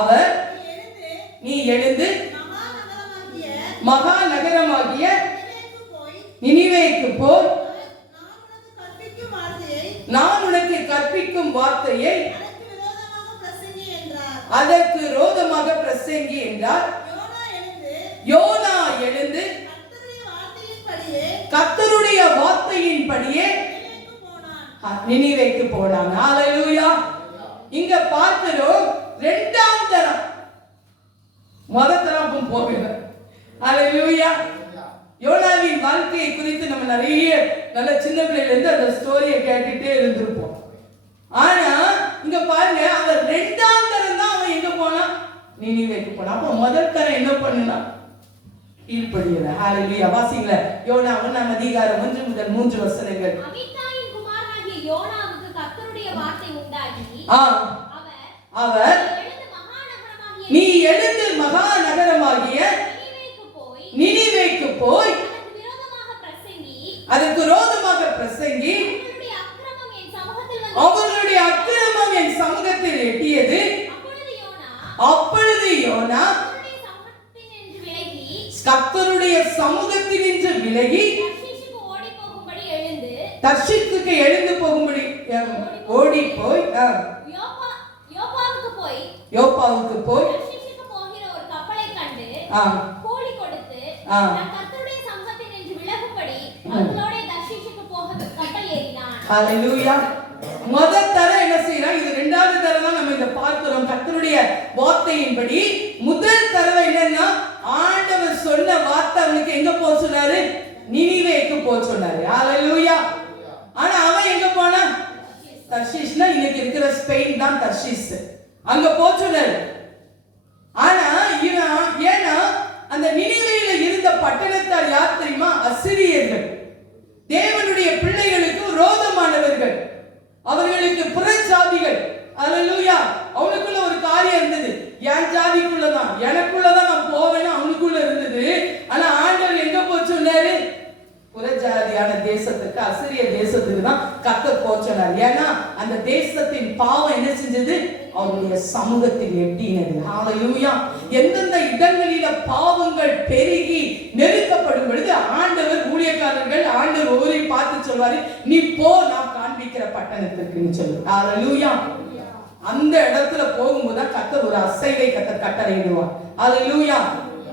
அவர் எழுந்து நீ எழுந்து மகாநகரமாகிய மகா நகரமாகிய நினிவேக்கு போய் நினிவேக்கு போய் நான் உனக்கு கற்பிக்கும் வார்த்தையை நான் உனக்கு கற்பிக்கும் வார்த்தையை அதற்கு விரோதமாக பிரசங்கி என்றார். அதற்கு விரோதமாக பிரசங்கி என்றார். யோனா எழுந்து யோனா எழுந்து கர்த்தருடைய வார்த்தையின்படியே கர்த்தருடைய வார்த்தையின்படியே நினிவேக்கு போனான். நினிவேக்கு போனான். ஹalleluya. இங்க பார்க்கிறோம் இரண்டாம் தரம். முதல் தரம் போகல. ஹalleluya. யோனாவின் வாழ்க்கையை குறித்து நம்ம நிறைய நல்ல சின்ன பிள்ளையில இருந்து அந்த ஸ்டோரியை கேட்டுட்டே இருந்திருப்போம். ஆனா இங்க பாருங்க, அவர் இரண்டாம் தரம் தான் அவன் எங்க போனான்? நினிவேக்கு போனான். அப்ப முதல் தரம் என்ன பண்ணுனா? கீழ்ப்படியல. ஹalleluya. வாசிங்கள யோனா 1 அதிகாரம் 1 முதல் 3 வசனங்கள். அமித்தாயின் குமாரனாகிய யோனாவுக்கு கர்த்தருடைய வார்த்தை உண்டாகி அவர் எழுந்து மகாநகரமாகிய நீ எழுந்து மகா நகரமாகிய நினிவேக்கு போய் அதற்கு விரோதமாக பிரசங்கி அவர்களுடைய அக்கிரமம் என் சமூகத்தில் எட்டியது. அப்பொழுது யோனா கர்த்தருடைய சமூகத்தினின்று விலகி தர்ஷீசுக்கு எழுந்து போகும்படி ஓடி போய் யோப்பாவுக்கு போய் போகிற ஒரு கப்பலை கண்டு கூலி கொடுத்து கர்த்தருடைய சமூகத்தினின்று விலகும்படி அவர்களோட தர்ஷீசுக்கு போக கப்பல் ஏறினான். ஹalleluya. முதல் தரம் என்ன செய்யறான்? இது இரண்டாவது தரம் தான் நம்ம இத பார்க்கிறோம். கர்த்தருடைய வார்த்தையின்படி முதல் தரம் என்னன்னா, ஆண்டவர் சொன்ன வார்த்தை அவனுக்கு எங்க போக சொன்னாரு? நினிவேக்கு போக சொன்னாரு. ஹalleluya. ஆனா அவன் எங்க போனான்? தர்ஷீஸ்னா இன்னைக்கு இருக்கிற ஸ்பெயின் தான் தர்ஷீஸ். அங்க போக சொன்னாரு. ஆனா ஏன்னா அந்த நினிவேயில இருந்த பட்டணத்தார் யார் தெரியுமா? அசிரியர்கள். தேவனுடைய பிள்ளைகளுக்கு விரோதமானவர்கள், அவர்களுக்கு புறஜாதிகள். ஹalleluya. அவனுக்குள்ள ஒரு காரியம் இருந்தது. என் ஜாதிக்குள்ளதான், எனக்குள்ளதான் நான் போவேன்னு அவனுக்குள்ள இருந்தது. ஆனா ஆண்டவர் எங்க போக சொன்னாரு? புறஜாதியான தேசத்துக்கு, அசிரிய தேசத்துக்கு தான் கர்த்தர் போக சொன்னார். ஏன்னா அந்த தேசத்தின் பாவம் என்ன செஞ்சது? அவருடைய சமூகத்தில் எட்டினது. ஹalleluya. எந்தெந்த இடங்களில பாவங்கள் பெருகி நெருக்கப்படும் பொழுது ஆண்டவர் ஊழியக்காரர்கள் ஆண்டவர் ஒவ்வொரு பார்த்து சொல்வாரு, நீ போ, நான் காண்பிக்கிற பட்டணத்துக்குன்னு சொல்லு. ஹalleluya. அந்த இடத்துல போகும்போது கர்த்தர் ஒரு அசைவை கர்த்தர் கட்டளையிடுவார். ஹalleluya.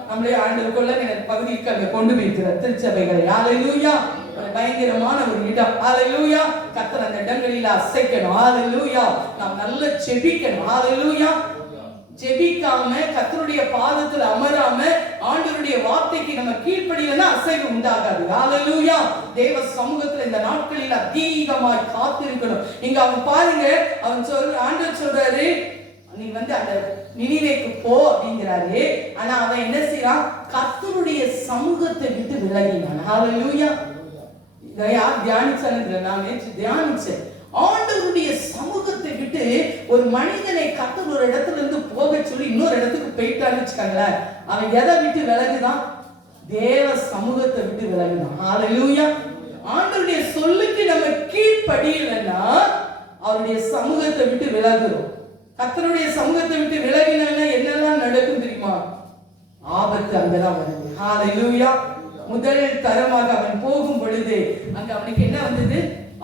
நம்மளே ஆண்டவருக்குள்ள பகுதிக்கு அங்க கொண்டு போயிருக்கிற திருச்சபைகளை. ஹalleluya. பயங்கரமான ஒரு இடம். ஹalleluya. கர்த்தர் அந்த இடங்களில அசைக்கணும். ஹalleluya. நாம் நல்ல ஜெபிக்கணும். ஹalleluya. ஜெபிக்காம கர்த்தருடைய பாதத்தில் அமராம ஆண்டவருடைய வார்த்தைக்கு நம்ம கீழ்ப்படியலன்னா அசைவு உண்டாகாது. ஹalleluya. தேவ சமூகத்துல இந்த நாட்களில் அதிகமாய் காத்திருக்கணும். இங்க அவன் பாருங்க, அவன் ஆண்டவர் சொல்றாரு, நீ அந்த நினிவேக்கு போ அப்படிங்கிறாரு. ஆனா அவன் என்ன செய்யறான்? கர்த்தருடைய சமூகத்தை விட்டு விலகினான். ஹalleluya. இதை யார் தியானிச்சான்னு நான் நேற்று தியானிச்சேன். ஆண்டவருடைய சமூகத்தை விட்டு ஒரு மனிதனை கர்த்தர் ஒரு இடத்துல இருந்து போக சொல்லி இன்னொரு இடத்துக்கு போயிட்டான்னு வச்சுக்காங்களேன், அவன் எதை விட்டு விலகுதான்? தேவ சமூகத்தை விட்டு விலகுதான். ஹalleluya. ஆண்டவருடைய சொல்லுக்கு நம்ம கீழ்ப்படியலைன்னா அவருடைய சமூகத்தை விட்டு விலகுறோம். கர்த்தருடைய சமூகத்தை விட்டு விலகினா என்னெல்லாம் நடக்கும் தெரியுமா? ஆபத்து அங்கதான் வருது. ஹalleluya. முதல் தரமாக அவன் போகும் பொழுது அங்க அவனுக்கு என்ன வந்தது?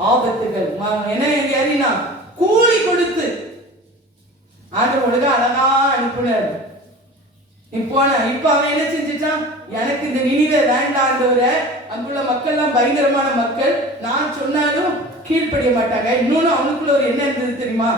ஆபத்துகள். என்ன ஏறினா? கூலி கொடுத்து ஆண்டவர் ஒழுங்கா அழகா அனுப்புனார். இப்ப அவன் என்ன செஞ்சுட்டான்? எனக்கு இந்த நினிவே வேண்டாண்டவரை, அங்குள்ள மக்கள் எல்லாம் பயங்கரமான மக்கள், நான் சொன்னாலும் கீழ்ப்படிய மாட்டாங்க. இன்னொன்னு அவனுக்குள்ள ஒரு என்ன இருந்தது தெரியுமா?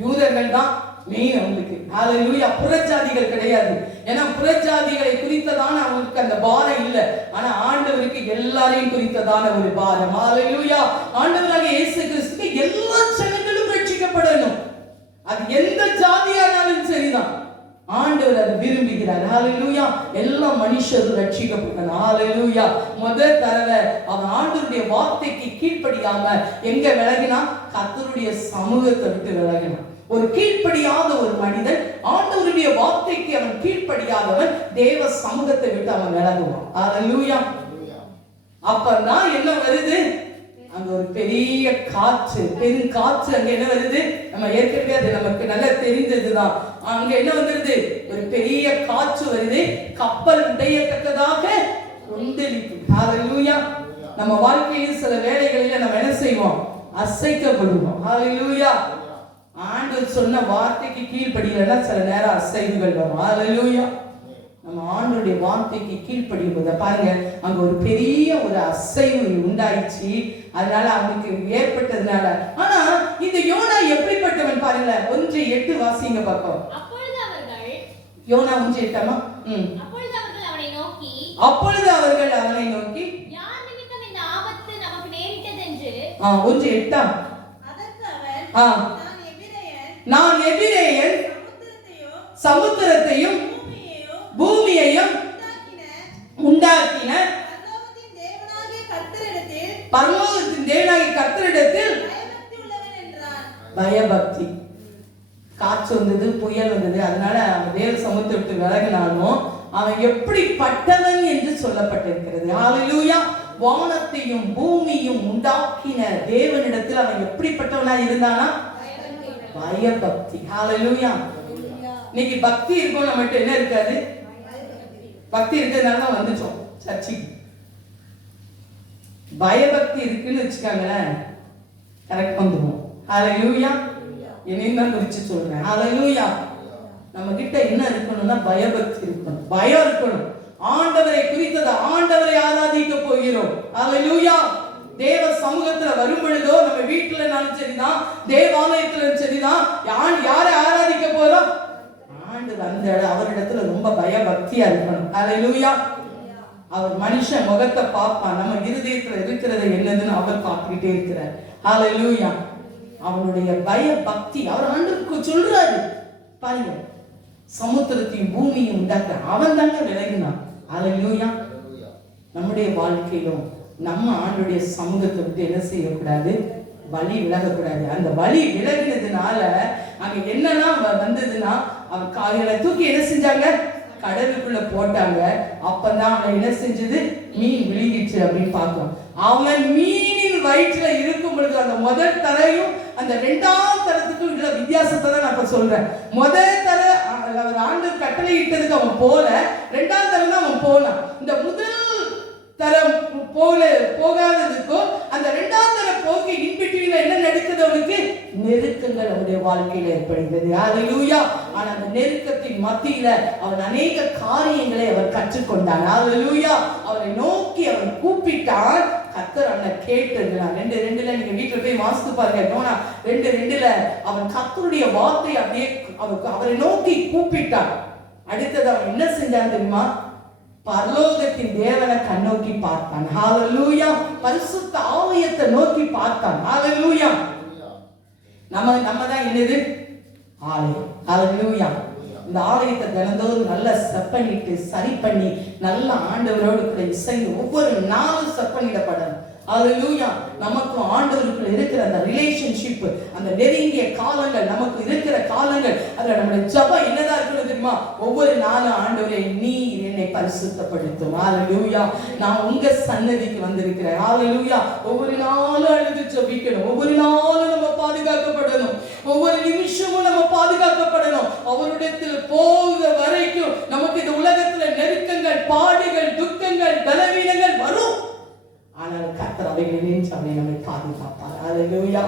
யூதர்கள் தான் மெயின் அவங்களுக்கு. ஹalleluya. புறஜாதிகள் கிடையாது. ஏன்னா புறஜாதிகளை குறித்ததான அவங்களுக்கு அந்த பாரம் இல்லை. ஆனா ஆண்டவருக்கு எல்லாரையும் குறித்ததான ஒரு பாரம். ஹalleluya. ஆண்டவராகிய இயேசு கிறிஸ்துக்கு எல்லா ஜனங்களும் ரட்சிக்கப்படணும். அது எந்த ஜாதியானாலும் சரிதான். ஆண்டவர் அதை விரும்புகிறார். ஹalleluya. எல்லா மனுஷரும் ரட்சிக்கப்படணும். ஹalleluya. முதல் தடவை அவன் ஆண்டவருடைய வார்த்தைக்கு கீழ்ப்படியாம எங்க விலகினா? கர்த்தருடைய சமூகத்தை விட்டு விலகினான். ஒரு கீழ்ப்படியாத ஒரு மனிதன், ஆண்டவருடைய வார்த்தைக்கு அவன் கீழ்ப்படியாதவன், தேவ சமூகத்தை விட்டு அவன் விலகுவான். ஹalleluya. அப்பதான் என்ன வருது? அங்க ஒரு பெரிய காற்று, பெரும் காற்று. அங்க என்ன வருது? நம்ம ஏற்கனவே அது நமக்கு நல்லா தெரிஞ்சதுதான். அங்க என்ன வந்துருது? ஒரு பெரிய காற்று வருது. கப்பல் உடையத்தக்கதாக கொந்தளிப்பு. ஹalleluya. நம்ம வாழ்க்கையில் சில வேளைகளில நம்ம என்ன செய்வோம்? அசைக்கப்படுவோம். ஹalleluya. ஆண்டவர் சொன்ன வார்த்தைக்கு கீழ்ப்படியலன்னா சில நேரம் அசைவுகள் வரும். ஹalleluya. நம்ம ஆண்டவருடைய வார்த்தைக்கு கீழ்ப்படியும் போது பாருங்க, அங்க ஒரு பெரிய ஒரு அசைவு உண்டாயிடுச்சு. அதனால அவனுக்கு ஏற்பட்டதுனால. ஆனா இந்த யோனா எப்படிப்பட்டவன் பாருங்க. 1:8 வாசிங்க பார்ப்போம். யோனா 1:8. அப்பொழுது அவர்கள் அவனை நோக்கி யார் நிமித்தம் இந்த ஆபத்து நமக்கு நேரிட்டது என்று 1:8. நான் எபிரேயன் சமுத்திரத்தையும் பூமியையும் உண்டாக்கின பரலோகத்தின் தேவனாகிய கர்த்தரிடத்தில் பயபக்தி. காற்று வந்தது, புயல் வந்தது. அதனால அவன் தேவ சமுத்திரத்தை விலகினாலும் அவன் எப்படிப்பட்டவன் என்று சொல்லப்பட்டிருக்கிறது. ஹalleluya. வானத்தையும் பூமியையும் உண்டாக்கின தேவனிடத்தில் அவன் எப்படிப்பட்டவனா இருந்தானா? பயபக்தி. ஹalleluya. இன்னைக்கு பக்தி இருக்கும், நம்மகிட்ட என்ன இருக்காது? பக்தி இருக்கிறதுனால தான் வந்துட்டோம் சர்ச்சுக்கு. பயபக்தி இருக்குன்னு வச்சுக்காங்களேன், கரெக்ட் வந்துடும். ஹalleluya. என்னையும் தான் குறிச்சு சொல்றேன். ஹalleluya. நம்ம கிட்ட என்ன இருக்கணும்னா பயபக்தி இருக்கணும், பயம் இருக்கணும். ஆண்டவரை குறித்தது, ஆண்டவரை ஆராதிக்க போகிறோம். ஹalleluya. தேவ சமூகத்துல வரும் பொழுதோ, நம்ம வீட்டுலனாலும் சரிதான், தேவாலயத்துல சரிதான், யாரை ஆராதிக்க போறோம்? அந்த அவரிடத்துல ரொம்ப பயபக்தியா இருக்கணும். ஹalleluya. அவர் மனுஷன் முகத்தை பார்ப்பான், நம்ம இருதயத்துல இருக்கிறது என்னதுன்னு அவர் பார்த்துக்கிட்டே இருக்கிறார். ஹalleluya. அவனுடைய பயபக்தி அவர் ஆண்டவருக்கு சொல்றாரு. பாருங்க, சமுத்திரத்தையும் பூமியும் உண்டாக்க அவன் தாங்க விலகினான். ஹalleluya. நம்முடைய வாழ்க்கையிலும் நம்ம ஆண்டுடைய சமூகத்தை விட்டு என்ன செய்யக்கூடாது? வழி விலகக்கூடாது. அந்த வழி விலகினதுனால அங்க என்னெல்லாம் வந்ததுன்னா, அவன் காலையில தூக்கி என்ன செஞ்சாங்க? கடலுக்குள்ள போட்டாங்க. அப்பதான் அவன் என்ன செஞ்சது? மீன் விழுங்கிச்சு அப்படின்னு பார்க்கும். அவன் மீனின் வயிற்றுல இருக்கும் பொழுது அந்த முதல் தரையும் அந்த 2ஆம் தரத்துக்கும் உள்ள வித்தியாசத்தை தான் நான் இப்ப சொல்றேன். முதல் தர அவர் ஆண்டு கட்டளை இட்டதுக்கு அவன் போல, 2ஆம் தரம் தான் அவன் போனான். இந்த முதல் தரம் போகாததுக்கும் அந்த 2ஆம் தர போக்கு இன்பிட்வீன்ல என்ன நடக்குது? அவனுக்கு நெருக்கங்கள் அவருடைய வாழ்க்கையில ஏற்படுகிறது. ஹalleluya. ஆனா அந்த நெருக்கத்தின் மத்தியில அவன் அநேக காரியங்களை அவர் கற்றுக்கொண்டான். ஹalleluya. அவரை நோக்கி அவன் கூப்பிட்டான். கர்த்தர் அவனை கேட்டிருந்தான். 2:2 நீங்க வீட்டுல போய் வாசித்து பாருங்க. யோனா 2:2 அவன் கர்த்தருடைய வார்த்தை அப்படியே அவரை நோக்கி கூப்பிட்டான். அடுத்தது அவன் என்ன செஞ்சான் தெரியுமா? பரலோகத்தின் தேவனை கண்ணோக்கி பார்த்தான். ஹalleluya. பரிசுத்த ஆலயத்தை நோக்கி பார்த்தான். ஹalleluya. நம்ம தான் என்னது? ஆலயம். ஹalleluya. இந்த ஆலயத்தை தினந்தோறும் நல்லா செப்பனிட்டு சரி பண்ணி நல்ல ஆண்டவரோடு கூட இசைந்து ஒவ்வொரு நாளும் செப்பனிடப்படணும். ஹalleluya. நமக்கு ஆண்டவருக்குள்ள இருக்கிற அந்த ரிலேஷன்ஷிப், அந்த நெருங்கிய காலங்கள், நமக்கு இருக்கிற காலங்கள், அதுல நம்மளுடைய ஜெபம் என்னதான் இருக்கணும் தெரியுமா? ஒவ்வொரு நாளும் ஆண்டவரே நீர் என்னை பரிசுத்தப்படுத்தும். ஹalleluya. நான் உங்க சன்னதிக்கு வந்திருக்கிறேன். ஹalleluya. ஒவ்வொரு நாளும் அழுது ஜெபிக்கணும். ஒவ்வொரு நாளும் நம்ம பாதுகாக்கப்படணும். ஒவ்வொரு நிமிஷமும் நம்ம பாதுகாக்கப்படணும். அவரிடத்தில் போகிற வரைக்கும் நமக்கு இந்த உலகத்துல நெருக்கங்கள், பாடுகள், துக்கங்கள், பலவீனங்கள் வரும். ஆனால் கர்த்தர் அவைகளை நின்று அவனை நம்மை பாதுகாப்பார். ஹalleluya.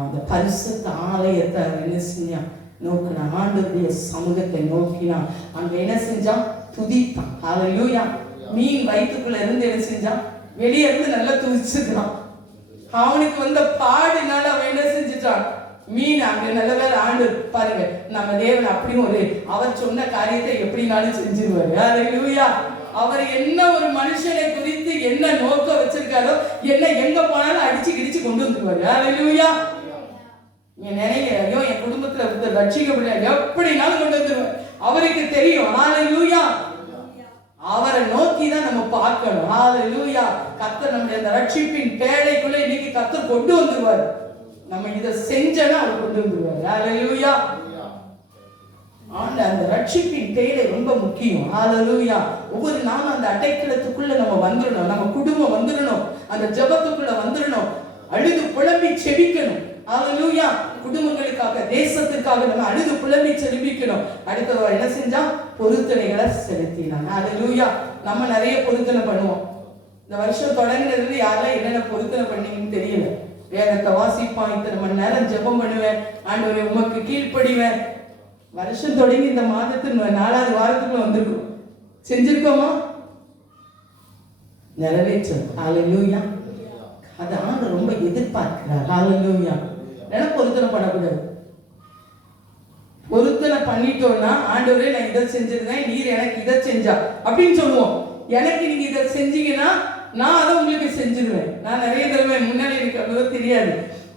அந்த பரிசுத்த ஆலயத்தை என்ன செஞ்சான்? நோக்கினான். ஆண்டவருடைய சமூகத்தை நோக்கினான். அங்க என்ன செஞ்சான்? துதித்தான். ஹalleluya. மீன் வயிற்றுக்குள்ள இருந்து என்ன செஞ்சான்? வெளியே இருந்து நல்லா துதிச்சுக்கிறான். அவனுக்கு வந்த பாடினால அவன் என்ன செஞ்சுட்டான்? மீன் அங்க நல்ல வேலை ஆண்டு பாருங்க, நம்ம தேவன் அப்படியும் ஒரு அவர் சொன்ன காரியத்தை எப்படினாலும் செஞ்சிருவாரு. ஹalleluya. அவர் என்ன ஒரு மனுஷனை குறித்து என்ன நோக்கம் வச்சிருக்காரோ, என்ன எங்க போனாலும் அடிச்சு கிடிச்சு கொண்டு வந்துருவாரு. ஹalleluya. நீங்க நினைக்கிறேன், ஐயோ என் குடும்பத்துல ரட்சிக்கப்பட எப்படினாலும் கொண்டு வந்துருவார். அவருக்கு தெரியும். ஹalleluya. அவரை நோக்கி தான் நம்ம பார்க்கணும். ஹalleluya. கர்த்தர் நம்முடைய அந்த ரட்சிப்பின் பேழைக்குள்ள இன்னைக்கு கர்த்தர் கொண்டு வந்துருவார். நம்ம இதை செஞ்சனா அவர் கொண்டு வந்துருவார். ஹalleluya. அந்த அந்த ரட்சிப்பின் தேவை ரொம்ப முக்கியம். ஹalleluya. ஒவ்வொரு நாளும் அந்த அடைக்கலத்துக்குள்ள நம்ம வந்துடணும், நம்ம குடும்பம் வந்துடணும், அந்த ஜெபத்துக்குள்ள வந்துடணும், அழுது புலம்பி செபிக்கணும். ஹalleluya. குடும்பங்களுக்காக, தேசத்துக்காக நம்ம அழுது புலம்பி செபிக்கணும். அடுத்தது என்ன செஞ்சா பொருத்தனைகளை செலுத்தினான். ஹalleluya. நம்ம நிறைய பொருத்தனை பண்ணுவோம். இந்த வருஷம் தொடங்கினதுல யாரெல்லாம் என்னென்ன பொருத்தனை பண்ணீங்கன்னு தெரியல. வேதத்தை வாசிப்பான், இத்தனை மணி நேரம் ஜெபம் பண்ணுவேன், ஆண்டவரே உமக்கு கீழ்ப்படிவேன். வருஷம் தொடங்கி இந்த மாதத்தின் 4வது வாரத்துக்குள்ள வந்திருக்கோம். செஞ்சிருக்கோமா? நிறைவேற்றும். ஹalleluya. அது ஆண்டவர் ரொம்ப எதிர்பார்க்கிறார். ஹalleluya. என்ன பொருத்தனை பண்ணக்கூடாது. பொருத்தனை பண்ணிட்டோம்னா ஆண்டவரே நான் இதை செஞ்சிருந்தேன், நீர் எனக்கு இதை செஞ்சா அப்படின்னு சொல்லுவோம். எனக்கு நீங்க இதை செஞ்சீங்கன்னா நான் அதை உங்களுக்கு செஞ்சிருவேன். நான் நிறைய தடவை முன்னாடி எனக்கு அவ்வளவு தெரியாது.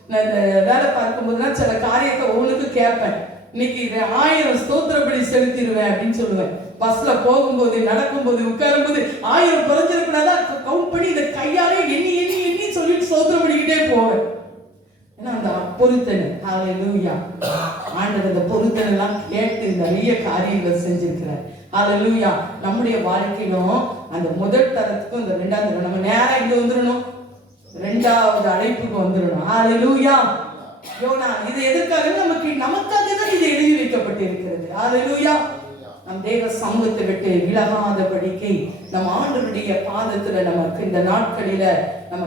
நான் இந்த வேலை பார்க்கும்போதுதான் சில காரியத்தை ஒவ்வொன்றுக்கு கேட்பேன். இன்னைக்கு இதை 1000 ஸ்தோத்திரப்படி செலுத்திடுவேன் அப்படின்னு சொல்லுவேன். பஸ்ல போகும்போது, நடக்கும்போது, உட்காரும்போது 1000 குறைஞ்சிருக்கூடாதா கவுண்ட் பண்ணி இந்த கையாலே எண்ணி எண்ணி எண்ணி சொல்லிட்டு ஸ்தோத்திரம் பண்ணிக்கிட்டே போவேன். ஏன்னா அந்த பொருத்தனை. ஹalleluya. ஆண்டவர் இந்த பொருத்தனை எல்லாம் கேட்டு நிறைய காரியங்களை செஞ்சிருக்கிறார். ஹalleluya. நம்முடைய வாழ்க்கையிலும் அந்த முதல் தரத்துக்கும் இந்த 2வது தரம் நம்ம நேரா இங்க வந்துடணும், 2வது அழைப்புக்கு வந்துடணும். ஹalleluya. யோனா இது எதற்காக? நமக்காக தான் இது எழுதி வைக்கப்பட்டு இருக்கிறது. ஹalleluya. நம் தேவ சமூகத்தை விட்டு விலகாதபடிக்கு நம்ம ஆண்டவருடைய பாதத்துல நமக்கு இந்த நாட்களில நம்ம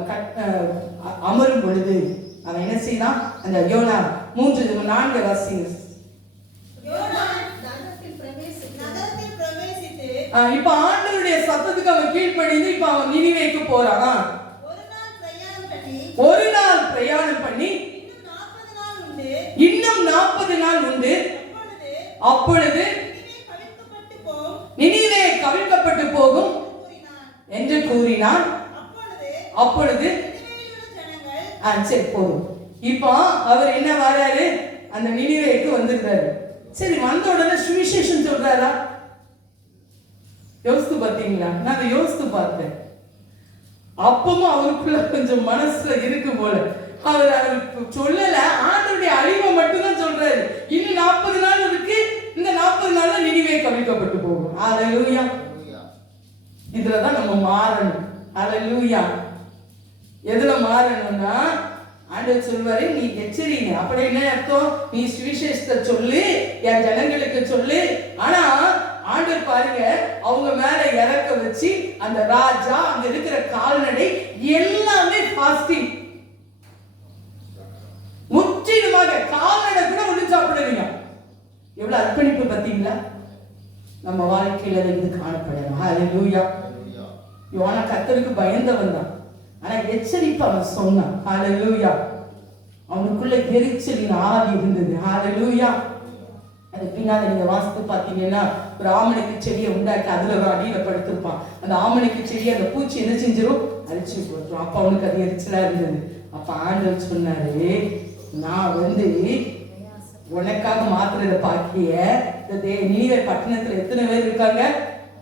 அமரும் பொழுது அவன் என்ன செய்யலாம்? அந்த யோனா 3:4 வாசிங்க. இப்ப ஆண்டவருடைய சத்தத்துக்கு அவன் கீழ்ப்படிந்து இப்ப அவன் நினிவேக்கு போறான். ஒரு நாள் பிரயாணம் பண்ணி இன்னும் 40 நாள் உண்டு. அப்பொழுது நினிவே கவிழ்க்கப்பட்டு போகும் என்று கூறினான். அப்பொழுது சரி போதும். இப்போ அவர் என்ன வராரு? அந்த நினிவேக்கு வந்துருக்காரு. சரி, வந்த உடனே சுவிசேஷம் சொல்றாரா? யோசித்து பார்த்தீங்களா? நான் அதை யோசித்து பார்த்தேன். அப்பவும் அவருக்குள்ள கொஞ்சம் மனசுல இருக்கு போல. அவருக்கு சொல்லல, ஆண்டவருடைய அழிவை மட்டும்தான் சொல்றாரு. இன்னும் 40 நாள் இருக்கு, இந்த 40 நாள்ல நினிவே கவிழ்க்கப்பட்டு போகும். ஹalleluya. இதுலதான் நம்ம மாறணும். ஹalleluya. எதுல மாறணும்னா ஆண்டவர் சொல்வாரு, நீ எச்சரிங்க. அப்படி என்ன அர்த்தம்? நீ சுவிசேஷத்தை சொல்லு, என் ஜனங்களுக்கு சொல்லு. ஆனா ஆண்டவர் பாருங்க, அவங்க மேல இறக்க வச்சு அந்த ராஜா, அங்க இருக்கிற கால்நடை எல்லாமே ஃபாஸ்டிங். முற்றிலுமாக கால்நடை கூட ஒண்ணு சாப்பிடுவீங்க. எவ்வளவு அர்ப்பணிப்பு பார்த்தீங்களா? நம்ம வாழ்க்கையில இருந்து காணப்படணும். ஹalleluya. யோனா கர்த்தருக்கு பயந்தவன் தான், ஆனா எச்சரிப்பு அவன் சொன்னான். ஹalleluya. அவனுக்குள்ள எரிச்சலின் ஆவி இருந்தது. ஹalleluya. அது பின்னால நீங்க வாசித்து பார்த்தீங்கன்னா, ஒரு ஆமணிக்கு செடியை உண்டாக்கி அதுல ஒரு அடியில படுத்திருப்பான். அந்த ஆமணிக்கு செடி அந்த பூச்சி என்ன செஞ்சிடும்? அழிச்சு போட்டுரும். அப்ப அவனுக்கு அது எரிச்சலா இருந்தது. அப்ப ஆண்டவர் சொன்னாரு, நான் உனக்காக மாத்துறத பாக்கிய நினிவே பட்டணத்துல எத்தனை பேர் இருக்காங்க?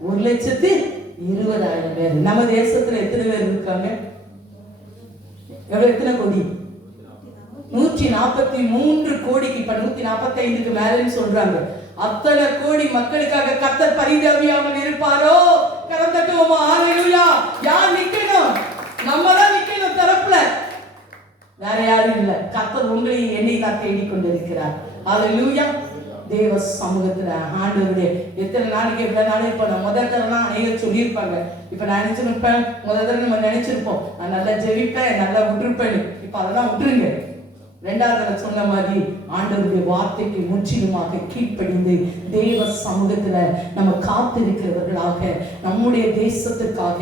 1,20,000 பேர். நம்ம தேசத்துல எத்தனை பேர் இருக்காங்க? எத்தனை கோடி? 143 கோடிக்கு. இப்ப 145க்கு மேலன்னு சொல்றாங்க. அத்தனை கோடி மக்களுக்காக கர்த்தர் பரிதாபியாமல் இருப்பாரோ? கரம் தட்டுவோமா? ஹalleluya. யார் நிக்கணும்? நம்ம தான் நிக்கணும் தரப்புல, வேற யாரும் இல்ல. கர்த்தர் உங்களையும் என்னை தான் தேடிக்கொண்டிருக்கிறார். ஹalleluya. தேவ சமூகத்துல ஆண்டவருடைய எத்தனை நாளைக்கு எவ்வளவு நாள் இப்ப நான் முதல் தரலாம் அனைவரும் சொல்லியிருப்பாங்க. இப்ப நான் நினைச்சிருப்பேன், முதல் தடவை நம்ம நினைச்சிருப்போம், நான் நல்லா ஜெபிப்பேன், நல்லா விட்டுருப்பேன். இப்ப அதெல்லாம் விட்டுருங்க. 2வது சொன்ன மாதிரி ஆண்டவருடைய வார்த்தைக்கு முற்றிலுமாக கீழ்ப்படிந்து தேவ சமூகத்துல நம்ம காத்திருக்கிறவர்களாக, நம்முடைய தேசத்திற்காக,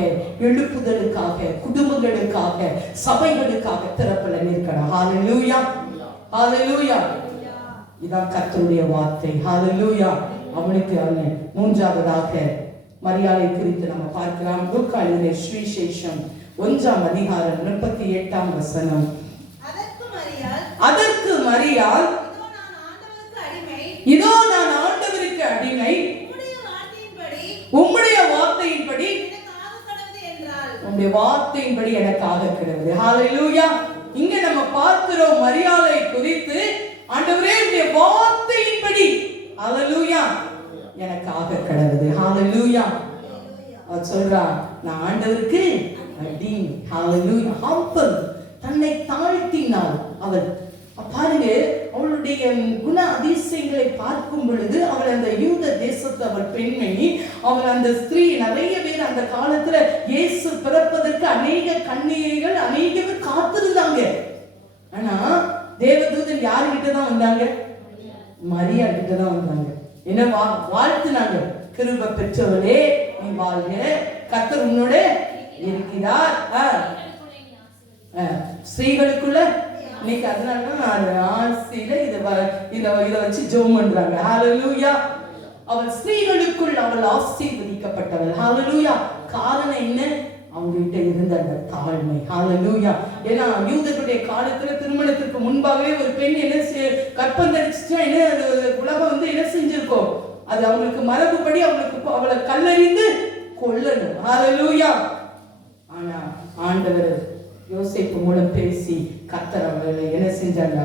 எழுப்புதலுக்காக, குடும்பங்களுக்காக, சபைகளுக்காக திறப்பல நிற்கணும். ஹalleluya. ஹalleluya. இதான் கர்த்தருடைய வார்த்தை. ஹalleluya. அவனுக்கு அவன் 3வதாக மரியாதை குறித்து நம்ம பார்க்கலாம். லூக்கா எழுதிய சுவிசேஷம் 1ஆம் அதிகாரம் 38ஆம் வசனம். அதற்கு மரியாள், இதோ நான் ஆண்டவருக்கு அடிமை, உம்முடைய வார்த்தையின்படி உம்முடைய வார்த்தையின்படி எனக்கு ஆக கிடவது. ஹalleluya. இங்க நம்ம பார்க்கிறோம் மரியாதை குறித்து, ஆண்டவரே உம்முடைய வார்த்தையின்படி. ஹalleluya. எனக்காக கடவுது. ஹalleluya. அவர் சொல்றா, நான் ஆண்டவருக்கு அடிமை. ஹalleluya. ஹம்பல், தன்னை தாழ்த்தினாள் அவள். பாருங்க, அவளுடைய குண அதிசயங்களை பார்க்கும் பொழுது அவள் அந்த யூத தேசத்து அவள் பெண்மணி, அவள் அந்த ஸ்திரீ. நிறைய பேர் அந்த காலத்துல இயேசு பிறப்பதற்கு அநேக கன்னிகைகள் அநேக பேர் காத்திருந்தாங்க. ஆனா தேவதூதன் யாருகிட்ட தான் வந்தாங்க? மரியா கிட்ட தான் வந்தாங்க. என்ன வாழ்த்துனாங்க, கிருபை பெற்றவளே நீ வாழ்க, கர்த்தர் உன்னோட இருக்கிறார், ஸ்ரீகளுக்குள்ள. இன்னைக்கு அதனாலதான் ஆசியில இத வச்சு ஜெபம் பண்றாங்க. ஹalleluya. அவள் ஸ்ரீகளுக்குள் அவள் ஆசீர்வதிக்கப்பட்டவள். ஹalleluya. காரணம் என்ன? அவங்க கிட்ட இருந்த அந்த தாழ்மை. ஹalleluya. ஏன்னா யூதர்களுடைய காலத்துல திருமணத்திற்கு முன்பாகவே ஒரு பெண் என்ன கற்பந்தரிச்சுட்டா என்ன உலகம் என்ன செஞ்சிருக்கோம், அது அவங்களுக்கு மரபுப்படி அவளை கல்லறிந்து கொல்லணும். ஹalleluya. ஆனா ஆண்டவர் யோசேப்பு மூலம் பேசி கர்த்தர் அவர்களை என்ன செஞ்சாங்க?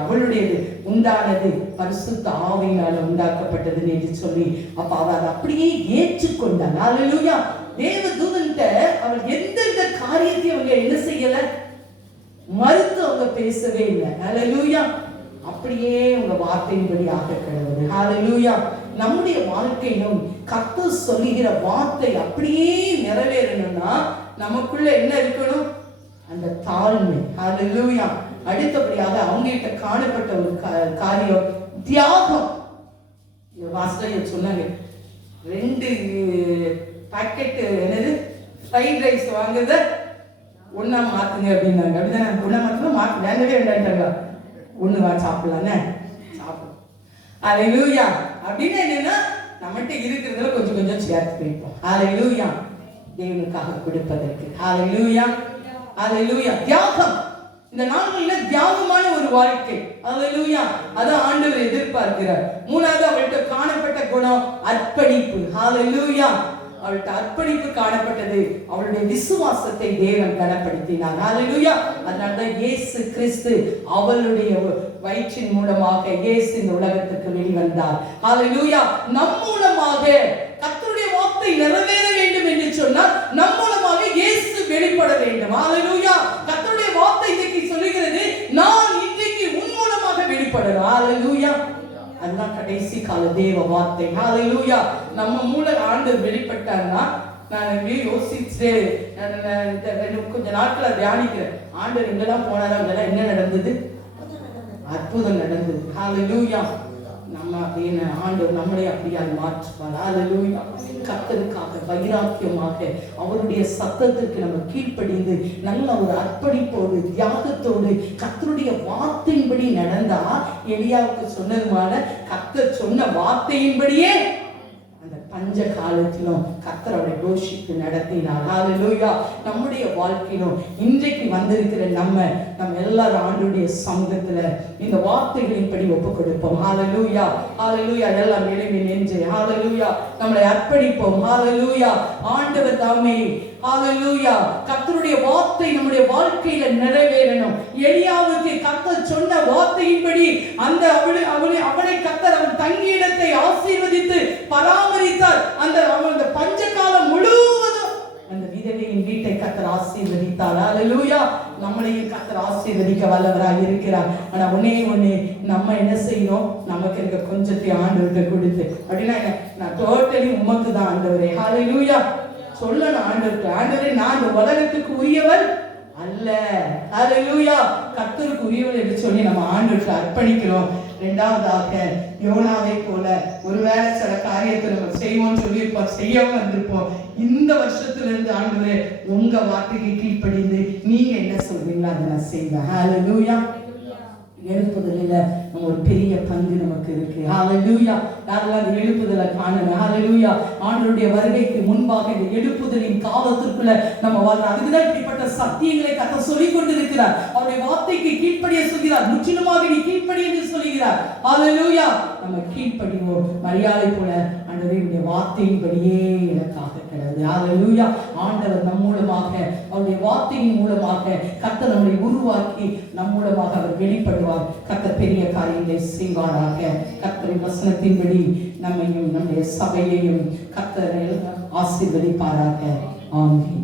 அவளுடையது உண்டானது பரிசுத்த ஆவியினால உண்டாக்கப்பட்டது என்று சொல்லி அப்ப அவர் அப்படியே ஏற்றுக்கொண்டாங்க. ஹalleluya. தேவதூதன்ட்ட அவள் எந்தெந்த காரியத்தையும் அவங்க என்ன செய்யல, மறுத்து அவங்க பேசவே இல்லை. ஹalleluya. அப்படியே உங்க வார்த்தையின்படி ஆக கடவுது. ஹalleluya. நம்முடைய வாழ்க்கையிலும் கர்த்தர் சொல்லுகிற வார்த்தை அப்படியே நிறைவேறணும்னா நமக்குள்ள என்ன இருக்கணும்? அந்த தாழ்மை. ஹalleluya. அடுத்தபடியாக அவங்க கிட்ட காணப்பட்ட ஒரு காரியம் தியாகம். வாஸ்தவ சொன்னாங்க, 2 பாக்கெட் என்னது ஃப்ரைட் ரைஸ் வாங்குறத ஒண்ணா மாத்துங்க அப்படின்னாங்க. அப்படிதான் ஒண்ணா மாத்தணும், மாத்து வேண்டவே வேண்டாட்டாங்க. ஒண்ணு சாப்பிடலானே சாப்பிடும். ஹalleluya. அப்படின்னா என்னன்னா நம்மகிட்ட இருக்கிறதுல கொஞ்சம் கொஞ்சம் சேர்த்து வைப்போம். ஹalleluya. தேவனுக்காக கொடுப்பதற்கு. ஹalleluya. ஹalleluya. தியாகம். இந்த நாட்களில் தியாகமான ஒரு வாழ்க்கை. ஹalleluya. அதான் ஆண்டவர் எதிர்பார்க்கிறார். மூணாவது அவள்கிட்ட காணப்பட்ட குணம் அர்ப்பணிப்பு. ஹalleluya. அவள்கிட்ட அர்ப்பணிப்பு காணப்பட்டது. அவளுடைய விசுவாசத்தை தேவன் கனப்படுத்தினார். ஹalleluya. அதனால்தான் இயேசு கிறிஸ்து அவளுடைய வயிற்றின் மூலமாக இயேசு இந்த உலகத்துக்கு வெளிவந்தார். ஹalleluya. நம் மூலமாக கர்த்தருடைய வார்த்தை நிறைவேற வேண்டும் என்று சொன்னால் நம் மூலமாக இயேசு வெளிப்பட வேண்டும். ஹalleluya. கர்த்தருடைய வார்த்தை இன்னைக்கு சொல்லுகிறது, நான் இன்றைக்கு உன் மூலமாக வெளிப்படுறேன். ஹalleluya. அதுதான் கடைசி கால தேவ வார்த்தை. ஹalleluya. நம்ம மூல ஆண்டவர் வெளிப்பட்டார்னா நான் யோசிச்சு கொஞ்ச நாட்கள தியானிக்கிறேன். ஆண்டவர் எங்கெல்லாம் போனாரோ அங்கெல்லாம் என்ன நடந்தது? அற்புதம் நடந்தது. ஹalleluya. நம்ம அப்படின்னு ஆண்டவர் நம்மளே அப்படியே மாற்றுவார். ஹalleluya. கர்த்தருக்காக வைராக்கியமாக அவருடைய சத்தத்திற்கு நம்ம கீழ்ப்படிந்து நல்ல ஒரு அர்ப்பணிப்போடு தியாகத்தோடு கர்த்தருடைய வார்த்தையின்படி நடந்தா, எலியாவுக்கு சொன்னதுமான கர்த்தர் சொன்ன வார்த்தையின்படியே அந்த பஞ்ச காலத்திலும் கர்த்தரோட கோஷித்து நடத்தினார். ஹalleluya. நம்முடைய வாழ்க்கையிலும் இன்றைக்கு வந்திருக்கிற நம்ம எல்லாரும் ஆண்டவருடைய சமூகத்துல இந்த வார்த்தைகளின்படி ஒப்பு கொடுப்போம். ஹalleluya. ஹalleluya. எல்லாம் எழும்பி நின்று ஹalleluya நம்மளை அர்ப்பணிப்போம். ஹalleluya. ஆண்டவர் தாமே ஹalleluya கர்த்தருடைய வார்த்தை நம்முடைய வாழ்க்கையில நிறைவேறணும். எலியாவுக்கு கர்த்தர் சொன்ன வார்த்தையின்படி அந்த அவனை கர்த்தர் அவன் தங்கிய இடத்தை ஆசீர்வதித்து பராமரித்தார். அந்த பஞ்ச காலம் முழுவதும் அந்த விதவையின் வீட்டை கர்த்தர் ஆசீர்வதித்தார். ஹalleluya. நம்மளையும் கர்த்தர் ஆசீர்வதிக்க வல்லவராக இருக்கிறார். ஆனா ஒண்ணே நம்ம என்ன செய்யணும்? நமக்கு இருக்க கொஞ்சத்தை ஆண்டவருக்கு கொடுத்து அப்படின்னா நான் டோட்டலி உமக்கு தான் ஆண்டவரே. ஹalleluya சொல்லணும் ஆண்டவருக்கு, ஆண்டவரே நான் இந்த உலகத்துக்கு உரியவர் அல்ல. ஹalleluya கர்த்தருக்கு உரியவர் என்று சொல்லி நம்ம ஆண்டவருக்கு அர்ப்பணிக்கிறோம். இரண்டாவதாக யோனாவை போல ஒருவேளை சில காரியத்தை நம்ம செய்வோம்னு சொல்லியிருப்போம், செய்யாம இருந்திருப்போம். இந்த வருஷத்துல இருந்து ஆண்டவரே உங்க வார்த்தைக்கு கீழ்ப்படிந்து நீங்க என்ன சொல்றீங்களோ அதை நான் செய்வேன். ஹalleluya. எழுப்புதலில் நம்ம ஒரு பெரிய பங்கு நமக்கு இருக்கு. ஹalleluya. யாரெல்லாம் அந்த எழுப்புதலை காணல? ஹalleluya. ஆண்டவருடைய வருகைக்கு முன்பாக இந்த எழுப்புதலின் காலத்திற்குள்ள நம்ம வாழ்றோம். அதுக்குதான் இப்படிப்பட்ட சத்தியங்களை கர்த்தர் சொல்லிக் கொண்டிருக்கிறார். அவருடைய வார்த்தைக்கு கீழ்ப்படிய சொல்கிறார். முற்றிலுமாக நீ கீழ்ப்படி என்று சொல்கிறார். ஹalleluya. நம்ம கீழ்ப்படிவோம். மரியாதை போல ஆண்டவருடைய வார்த்தையின்படியே எனக்காக இருக்கிறது. ஹalleluya. ஆண்டவர் நம் மூலமாக அவருடைய வார்த்தையின் மூலமாக கர்த்தர் நம்மை உருவாக்கி நம் மூலமாக அவர் வெளிப்படுவார். கர்த்தர் பெரிய காரியங்களை செய்வாராக. கர்த்தரின் வசனத்தின்படி நம்மையும் நம்முடைய சபையையும் கர்த்தர் ஆசீர்வதிப்பாராக. ஆமென்.